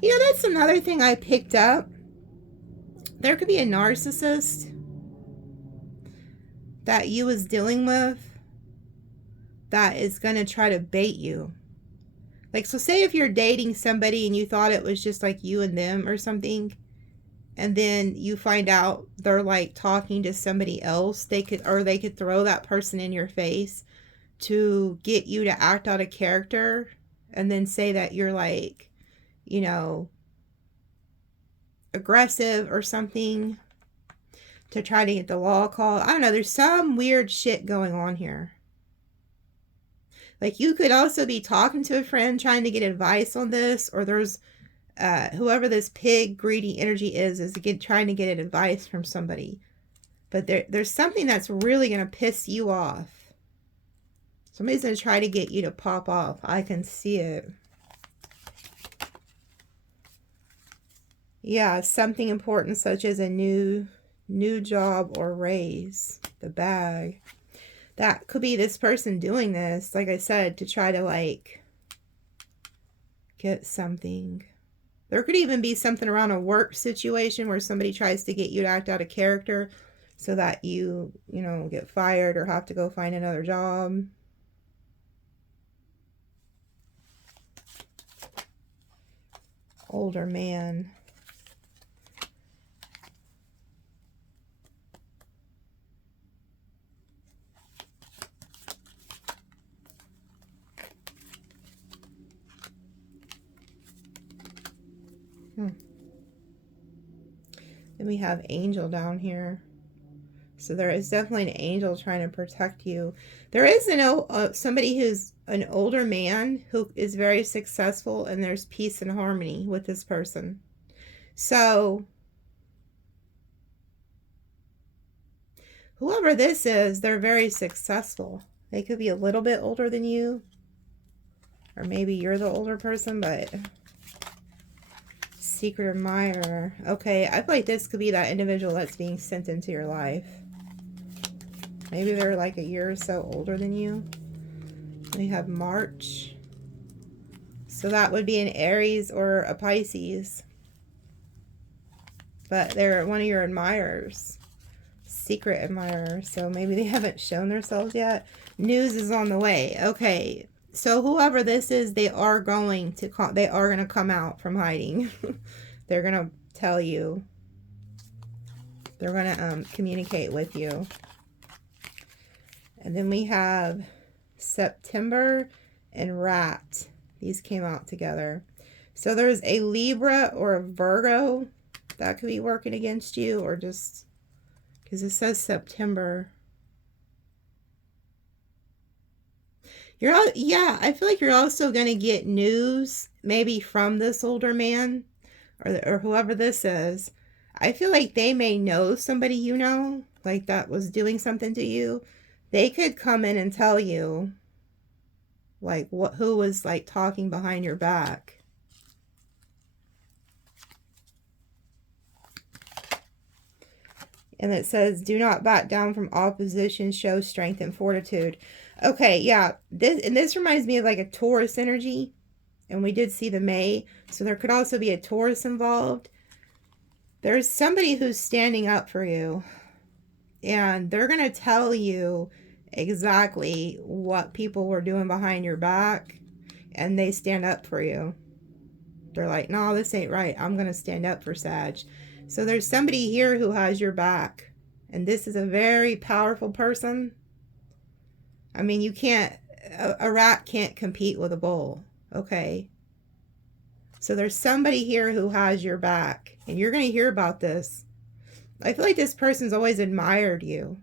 You know, that's another thing I picked up. There could be a narcissist that you was dealing with that is going to try to bait you. Like, so say if you're dating somebody and you thought it was just like you and them or something, and then you find out they're like talking to somebody else, they could throw that person in your face to get you to act out of character and then say that you're like, you know, aggressive or something to try to get the law called. I don't know. There's some weird shit going on here. Like, you could also be talking to a friend trying to get advice on this, or there's whoever this pig greedy energy is trying to get advice from somebody. But there's something that's really going to piss you off. Somebody's going to try to get you to pop off. I can see it. Yeah, something important such as a new job or raise. The bag. That could be this person doing this, like I said, to try to like get something. There could even be something around a work situation where somebody tries to get you to act out of character so that you know, get fired or have to go find another job. Older man. Then we have angel down here. So there is definitely an angel trying to protect you. There is somebody who's an older man who is very successful, and there's peace and harmony with this person. So whoever this is, they're very successful. They could be a little bit older than you, or maybe you're the older person, but secret admirer. Okay, I feel like this could be that individual that's being sent into your life. Maybe they're like a year or so older than you. We have March. So that would be an Aries or a Pisces. But they're one of your admirers. Secret admirer. So maybe they haven't shown themselves yet. News is on the way. Okay. So whoever this is, they are going to come out from hiding. They're going to tell you. They're going to communicate with you. And then we have September and Rat. These came out together. So there's a Libra or a Virgo that could be working against you, or just because it says September. Yeah, I feel like you're also going to get news maybe from this older man or whoever this is. I feel like they may know somebody you know, like that was doing something to you. They could come in and tell you like who was like talking behind your back. And it says, do not back down from opposition, show strength and fortitude. Okay, yeah. This reminds me of like a Taurus energy. And we did see the May. So there could also be a Taurus involved. There's somebody who's standing up for you. And they're going to tell you exactly what people were doing behind your back. And they stand up for you. They're like, no, this ain't right. I'm going to stand up for Sag. So there's somebody here who has your back. And this is a very powerful person. I mean, you can't, a rat can't compete with a bull. Okay. So there's somebody here who has your back. And you're going to hear about this. I feel like this person's always admired you.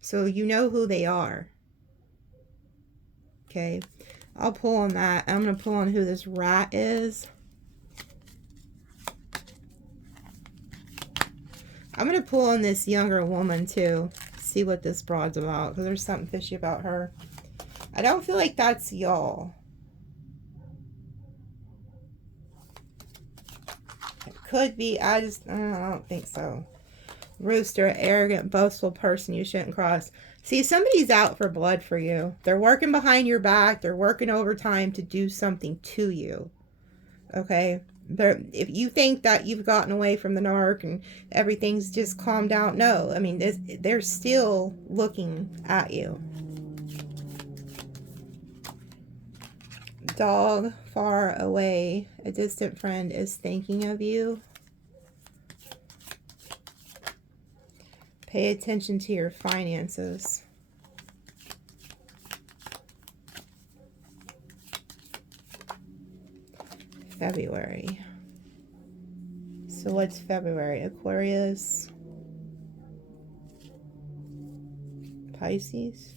So you know who they are. Okay. I'll pull on that. I'm going to pull on who this rat is. I'm going to pull on this younger woman too. See what this broad's about. Because there's something fishy about her. I don't feel like that's y'all. It could be. I don't think so. Rooster, arrogant, boastful person you shouldn't cross. See, somebody's out for blood for you. They're working behind your back. They're working overtime to do something to you. Okay? If you think that you've gotten away from the narc and everything's just calmed down, no. I mean, they're still looking at you. Dog far away. A distant friend is thinking of you. Pay attention to your finances. February. So what's February? Aquarius. Pisces.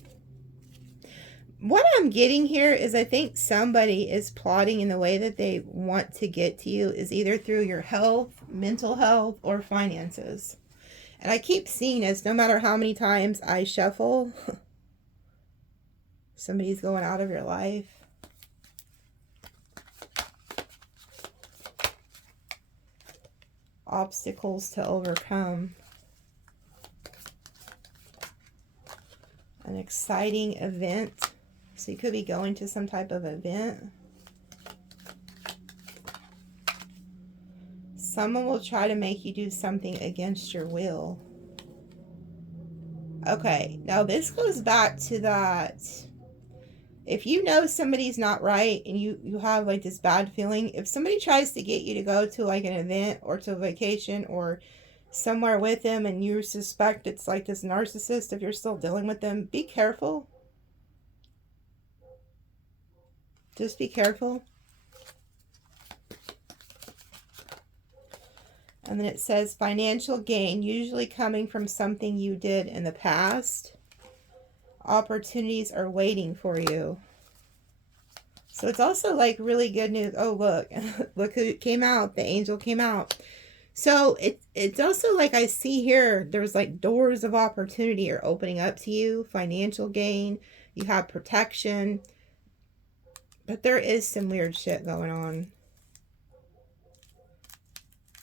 What I'm getting here is I think somebody is plotting in the way that they want to get to you is either through your health, mental health, or finances. And I keep seeing this no matter how many times I shuffle. Somebody's going out of your life. Obstacles to overcome. An exciting event. So you could be going to some type of event. Someone will try to make you do something against your will. Okay, now this goes back to that. If you know somebody's not right and you have like this bad feeling, if somebody tries to get you to go to like an event or to a vacation or somewhere with them and you suspect it's like this narcissist, if you're still dealing with them, be careful. Just be careful. And then it says financial gain, usually coming from something you did in the past. Opportunities are waiting for you. So it's also like really good news. Oh, look. Look who came out. The angel came out. So it's also like I see here, there's like doors of opportunity are opening up to you. Financial gain. You have protection. But there is some weird shit going on.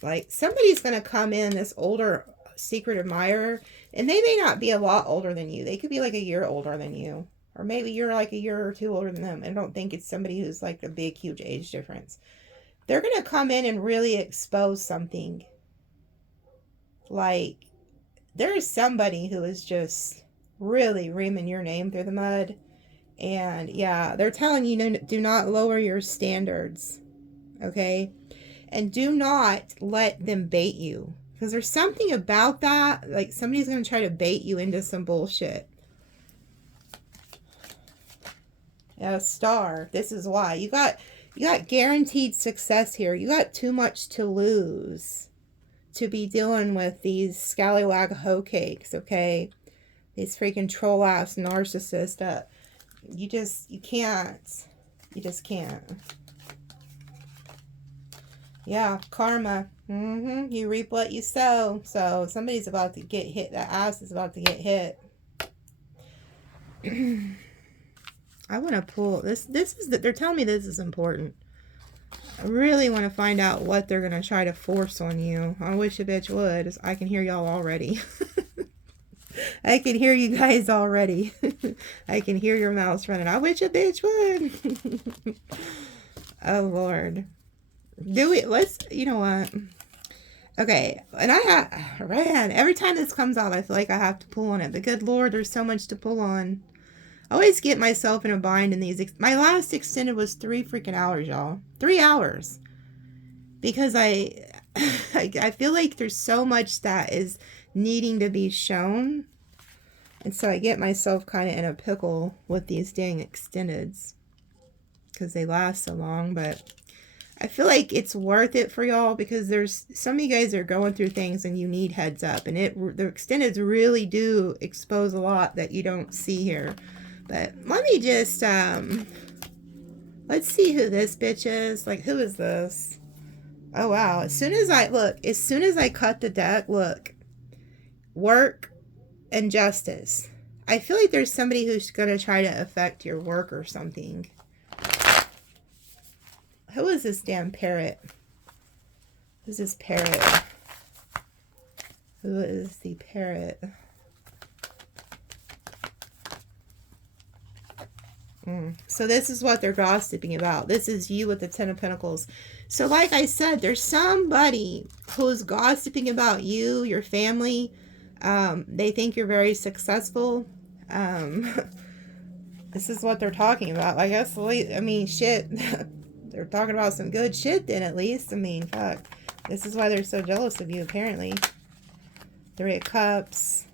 Like somebody's going to come in, this older secret admirer, and they may not be a lot older than you. They could be like a year older than you. Or maybe you're like a year or two older than them. I don't think it's somebody who's like a big, huge age difference. They're going to come in and really expose something. Like, there is somebody who is just really reaming your name through the mud. And yeah, they're telling you, do not lower your standards. Okay? And do not let them bait you. Because there's something about that. Like somebody's going to try to bait you into some bullshit. Yeah, star. This is why. You got guaranteed success here. You got too much to lose to be dealing with these scallywag hoe cakes, okay? These freaking troll ass narcissists. You can't. You just can't. Yeah, karma. You reap what you sow. So somebody's about to get hit. The ass is about to get hit. I want to pull this. They're telling me this is important. I really want to find out what they're going to try to force on you. I wish a bitch would. I can hear y'all already. I can hear you guys already. I can hear your mouths running. I wish a bitch would. Oh, Lord. Let's, you know what? Okay, and man, every time this comes out, I feel like I have to pull on it. But good Lord, there's so much to pull on. I always get myself in a bind in these. My last extended was 3 freaking hours, y'all. 3 hours. Because I feel like there's so much that is needing to be shown. And so I get myself kind of in a pickle with these dang extendeds. Because they last so long, but I feel like it's worth it for y'all because there's some of you guys are going through things and you need heads up, and the extendeds really do expose a lot that you don't see here. But let me just let's see who this bitch is. Like, who is this? Oh wow, as soon as I cut the deck, look, work and justice. I feel like there's somebody who's going to try to affect your work or something. Who is this damn parrot? Who's this parrot? Who is the parrot? So this is what they're gossiping about. This is you with the Ten of Pentacles. So like I said, there's somebody who's gossiping about you, your family. They think you're very successful. This is what they're talking about. I guess, I mean, shit. They're talking about some good shit then, at least. I mean, fuck. This is why they're so jealous of you, apparently. 3 of Cups.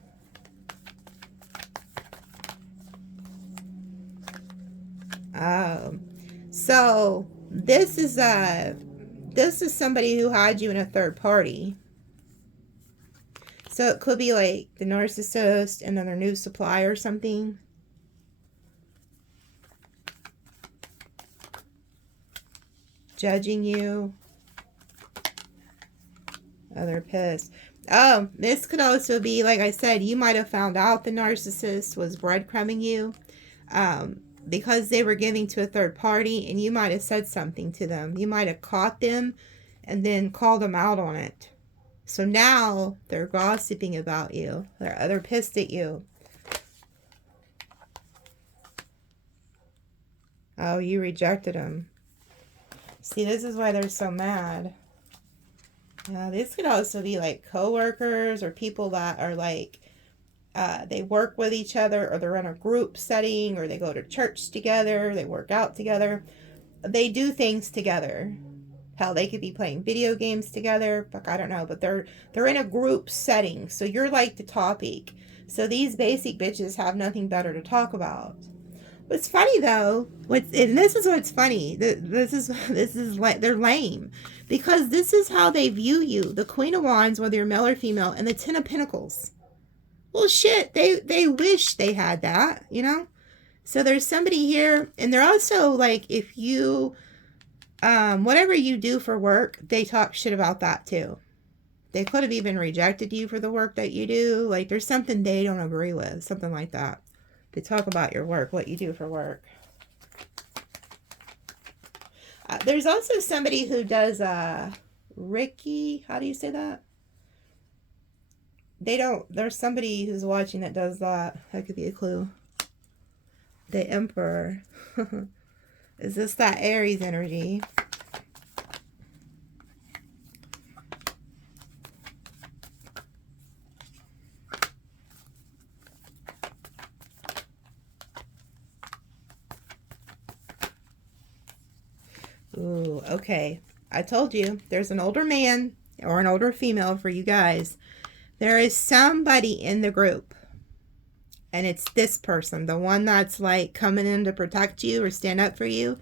So this is somebody who had you in a third party. So it could be like the narcissist and then their new supply or something. Judging you. Oh, they're pissed. Oh, this could also be, like I said, you might have found out the narcissist was breadcrumbing you because they were giving to a third party, and you might have said something to them. You might have caught them and then called them out on it. So now they're gossiping about you. They're pissed at you. Oh, you rejected them. See, this is why they're so mad. This could also be like coworkers or people that are like, they work with each other, or they're in a group setting, or they go to church together, they work out together. They do things together. Hell, they could be playing video games together. Fuck, I don't know. But they're in a group setting. So you're like the topic. So these basic bitches have nothing better to talk about. What's funny though, and this is what's funny. This is like, they're lame, because this is how they view you. The Queen of Wands, whether you're male or female, and the Ten of Pentacles. Well, shit, they wish they had that, you know. So there's somebody here, and they're also like, if you, whatever you do for work, they talk shit about that too. They could have even rejected you for the work that you do. Like, there's something they don't agree with, something like that. They talk about your work, what you do for work. There's also somebody who does Ricky. How do you say that? There's somebody who's watching that does that. That could be a clue. The Emperor. Is this that Aries energy? Ooh, okay. I told you, there's an older man or an older female for you guys. There is somebody in the group, and it's this person, the one that's like coming in to protect you or stand up for you.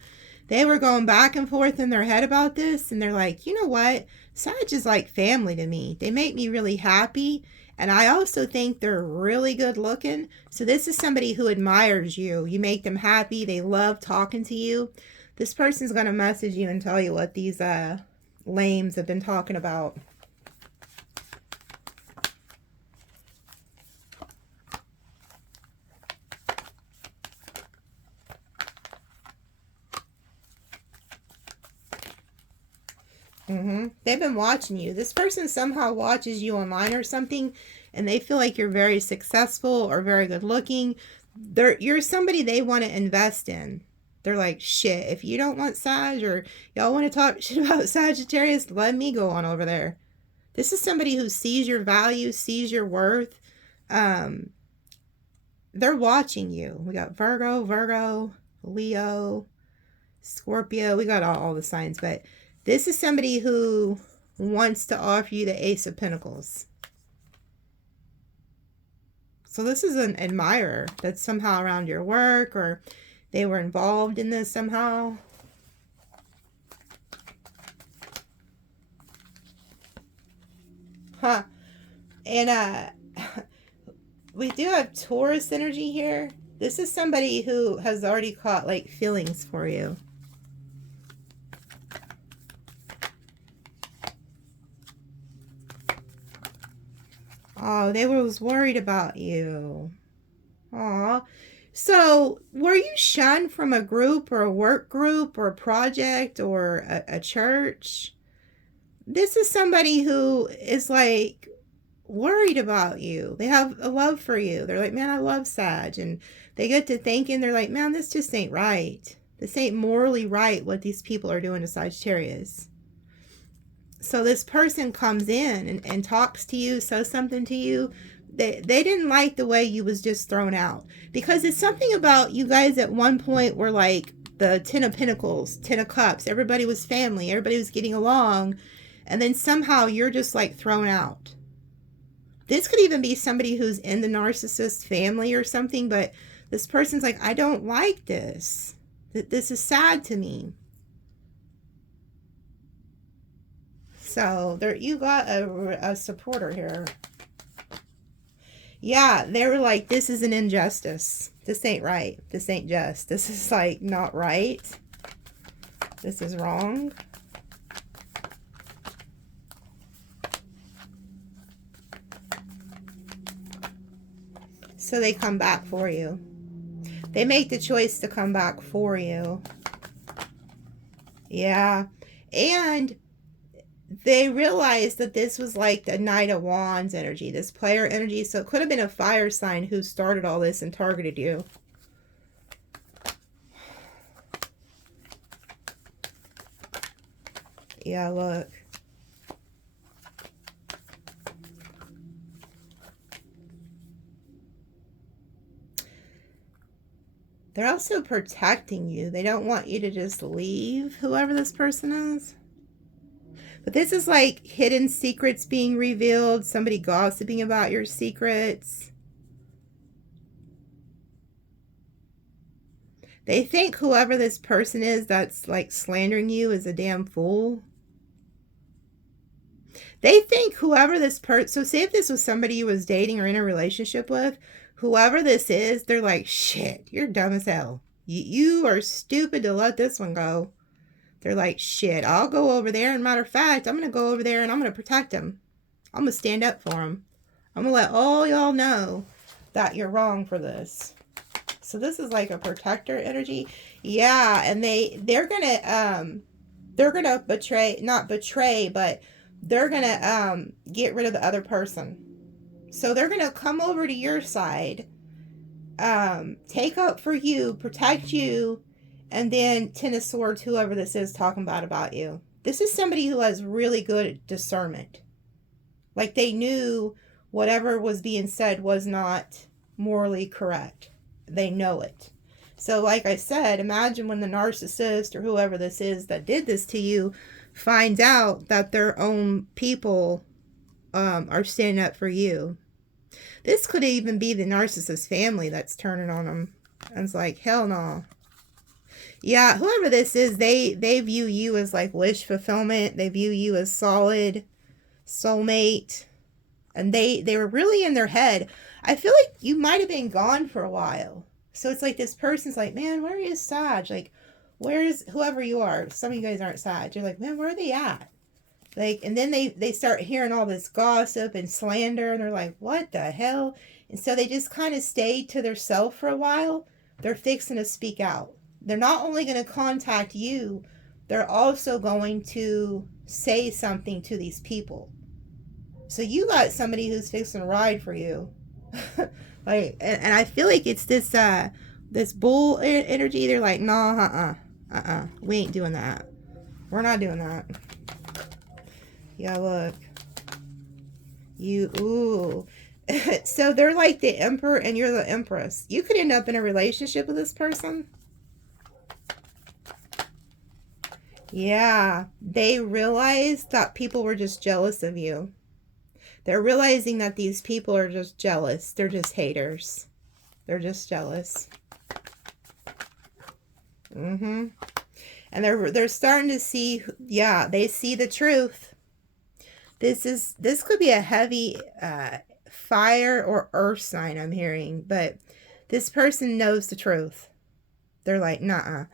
They were going back and forth in their head about this, and they're like, you know what? Sag is like family to me. They make me really happy, and I also think they're really good looking. So this is somebody who admires you. You make them happy. They love talking to you. This person's going to message you and tell you what these lames have been talking about. They've been watching you. This person somehow watches you online or something, and they feel like you're very successful or very good looking. You're somebody they want to invest in. They're like, shit, if you don't want Sag, or y'all want to talk shit about Sagittarius, let me go on over there. This is somebody who sees your value, sees your worth. They're watching you. We got Virgo, Leo, Scorpio. We got all the signs, but this is somebody who wants to offer you the Ace of Pentacles. So this is an admirer that's somehow around your work, or they were involved in this somehow. Huh. And we do have Taurus energy here. This is somebody who has already caught like feelings for you. Oh, they was worried about you. Aw. So, were you shunned from a group or a work group or a project or a church? This is somebody who is like worried about you. They have a love for you. They're like, man, I love Sag. And they get to thinking, they're like, man, this just ain't right. This ain't morally right what these people are doing to Sagittarius. So this person comes in and talks to you, says something to you. They didn't like the way you was just thrown out. Because it's something about you guys at one point were like the 10 of Pentacles, 10 of Cups. Everybody was family. Everybody was getting along. And then somehow you're just like thrown out. This could even be somebody who's in the narcissist family or something. But this person's like, I don't like this. This is sad to me. So there, you got a supporter here. Yeah, they were like, this is an injustice. This ain't right. This ain't just. This is like not right. This is wrong. So they come back for you. They make the choice to come back for you. Yeah. And they realized that this was like the Knight of Wands energy, this player energy. So it could have been a fire sign who started all this and targeted you. Yeah, look. They're also protecting you. They don't want you to just leave, whoever this person is. But this is like hidden secrets being revealed, somebody gossiping about your secrets. They think whoever this person is that's like slandering you is a damn fool. They think whoever this person, so say if this was somebody you was dating or in a relationship with, whoever this is, they're like, shit, you're dumb as hell. You are stupid to let this one go. They're like, shit, I'll go over there. And matter of fact, I'm going to go over there and I'm going to protect him. I'm going to stand up for him. I'm going to let all y'all know that you're wrong for this. So this is like a protector energy. Yeah, and they're going to betray, not betray, but they're going to get rid of the other person. So they're going to come over to your side, take up for you, protect you, and then 10 of Swords, whoever this is talking about you. This is somebody who has really good discernment. Like they knew whatever was being said was not morally correct. They know it. So like I said, imagine when the narcissist or whoever this is that did this to you finds out that their own people are standing up for you. This could even be the narcissist family that's turning on them. And it's like, hell no. Yeah, whoever this is, they view you as like wish fulfillment. They view you as solid, soulmate. And they were really in their head. I feel like you might have been gone for a while. So it's like this person's like, man, where is Sag? Like, where is whoever you are? Some of you guys aren't Sag. You're like, man, where are they at? Like, and then they start hearing all this gossip and slander. And they're like, what the hell? And so they just kind of stayed to themselves for a while. They're fixing to speak out. They're not only going to contact you, they're also going to say something to these people. So you got somebody who's fixing to ride for you. Like, and I feel like it's this This bull energy, they're like, nah, we ain't doing that. We're not doing that. Yeah, look. Ooh. So they're like the emperor and you're the empress. You could end up in a relationship with this person. Yeah, they realized that people were just jealous of you. They're realizing that these people are just jealous. They're just haters. They're just jealous. And they're starting to see, yeah, they see the truth. This could be a heavy fire or earth sign I'm hearing, but this person knows the truth. They're like, nah.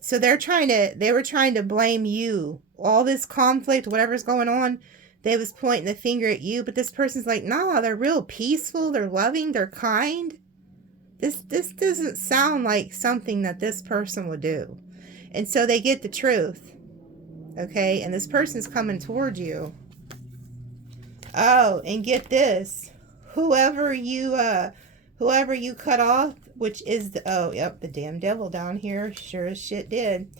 So they were trying to blame you. All this conflict, whatever's going on, they was pointing the finger at you, but this person's like, nah, they're real peaceful, they're loving, they're kind. This doesn't sound like something that this person would do. And so they get the truth. Okay, and this person's coming toward you. Oh, and get this. Whoever you cut off, which is the damn devil down here, sure as shit did.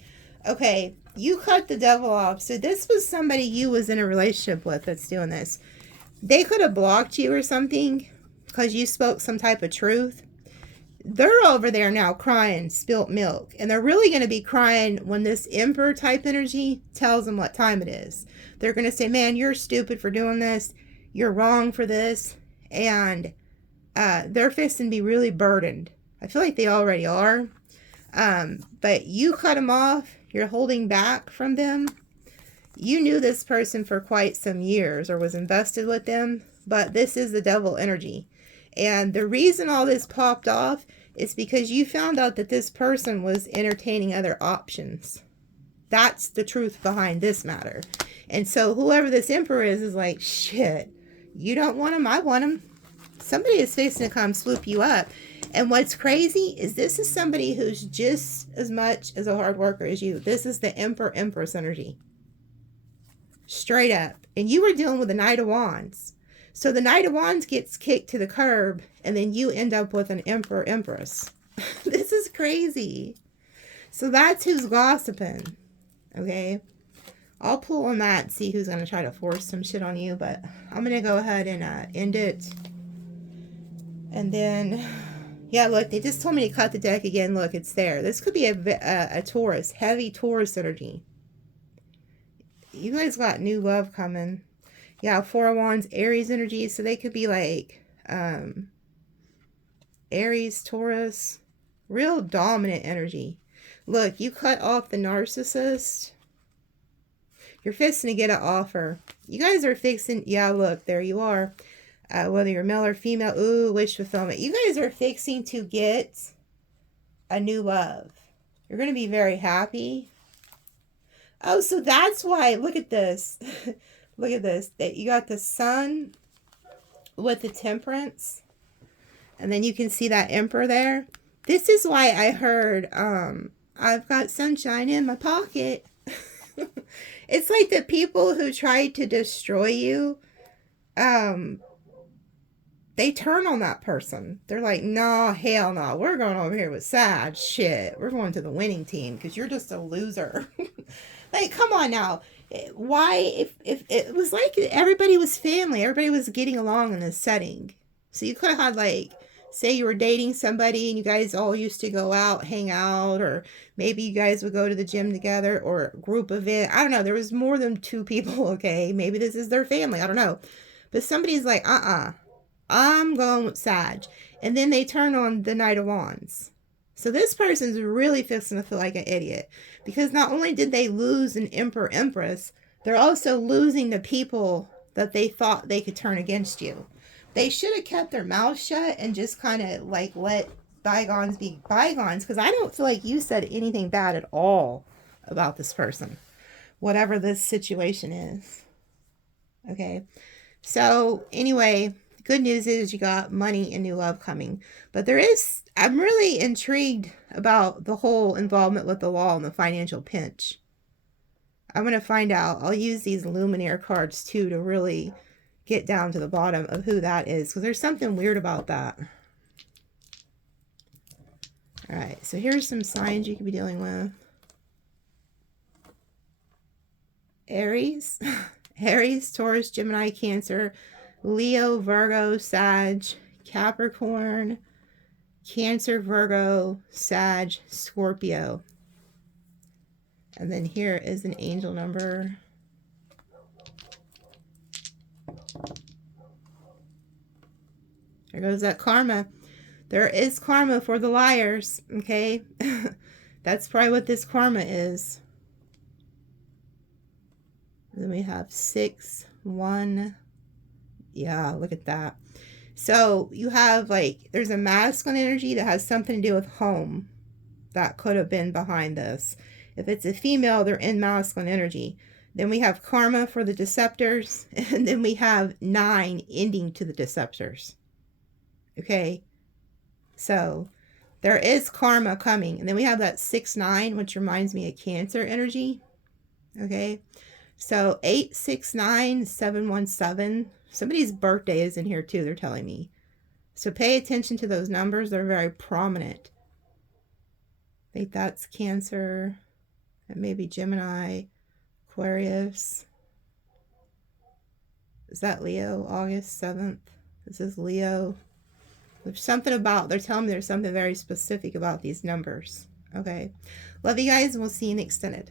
Okay, you cut the devil off. So this was somebody you was in a relationship with that's doing this. They could have blocked you or something because you spoke some type of truth. They're over there now crying spilt milk. And they're really going to be crying when this emperor type energy tells them what time it is. They're going to say, man, you're stupid for doing this. You're wrong for this. And they're fixing to be really burdened. I feel like they already are. But you cut them off. You're holding back from them. You knew this person for quite some years or was invested with them. But this is the devil energy. And the reason all this popped off is because you found out that this person was entertaining other options. That's the truth behind this matter. And so whoever this emperor is like, shit, you don't want him, I want him. Somebody is fixing to come swoop you up. And what's crazy is this is somebody who's just as much as a hard worker as you. This is the empress energy. Straight up. And you were dealing with the Knight of Wands. So the Knight of Wands gets kicked to the curb, and then you end up with an empress. This is crazy. So that's who's gossiping. Okay? I'll pull on that and see who's going to try to force some shit on you, but I'm going to go ahead and end it. And then, yeah, look, they just told me to cut the deck again. Look, it's there. This could be a Taurus, heavy Taurus energy. You guys got new love coming. Yeah, Four of Wands, Aries energy. So they could be like Aries, Taurus. Real dominant energy. Look, you cut off the narcissist. You're fixing to get an offer. You guys are fixing... Yeah, look, there you are. Whether you're male or female. Ooh, wish fulfillment. You guys are fixing to get a new love. You're going to be very happy. Oh, so that's why... Look at this. Look at this. You got the sun with the temperance. And then you can see that emperor there. This is why I heard, I've got sunshine in my pocket. It's like the people who tried to destroy you, they turn on that person. They're like, no, hell no. We're going over here with Sag. Shit. We're going to the winning team because you're just a loser. Like, come on now. Why, if it was like everybody was family, everybody was getting along in this setting. So you could have had, like, say you were dating somebody and you guys all used to go out, hang out, or maybe you guys would go to the gym together or a group event. I don't know. There was more than two people, okay? Maybe this is their family. I don't know. But somebody's like, I'm going with Sag. And then they turn on the Knight of Wands. So this person's really fixing to feel like an idiot. Because not only did they lose an emperor, empress, they're also losing the people that they thought they could turn against you. They should have kept their mouth shut and just kind of like let bygones be bygones. Because I don't feel like you said anything bad at all about this person. Whatever this situation is. Okay. So anyway, good news is you got money and new love coming. But I'm really intrigued about the whole involvement with the law and the financial pinch. I'm going to find out. I'll use these Luminaire cards too to really get down to the bottom of who that is. Because there's something weird about that. All right, so here's some signs you could be dealing with. Aries, Aries, Taurus, Gemini, Cancer, Leo, Virgo, Sag, Capricorn, Cancer, Virgo, Sag, Scorpio. And then here is an angel number. There goes that karma. There is karma for the liars, okay? That's probably what this karma is. And then we have 6, 1. Yeah, look at that. So you have like, there's a masculine energy that has something to do with home that could have been behind this. If it's a female, they're in masculine energy. Then we have karma for the deceptors. And then we have 9 ending to the deceptors. Okay. So there is karma coming. And then we have that 6-9, which reminds me of Cancer energy. Okay. So 869-717. Somebody's birthday is in here too, they're telling me. So pay attention to those numbers. They're very prominent. I think that's Cancer. And maybe Gemini, Aquarius. Is that Leo? August 7th. This is Leo. There's something about, they're telling me there's something very specific about these numbers. Okay. Love you guys, and we'll see you in Extended.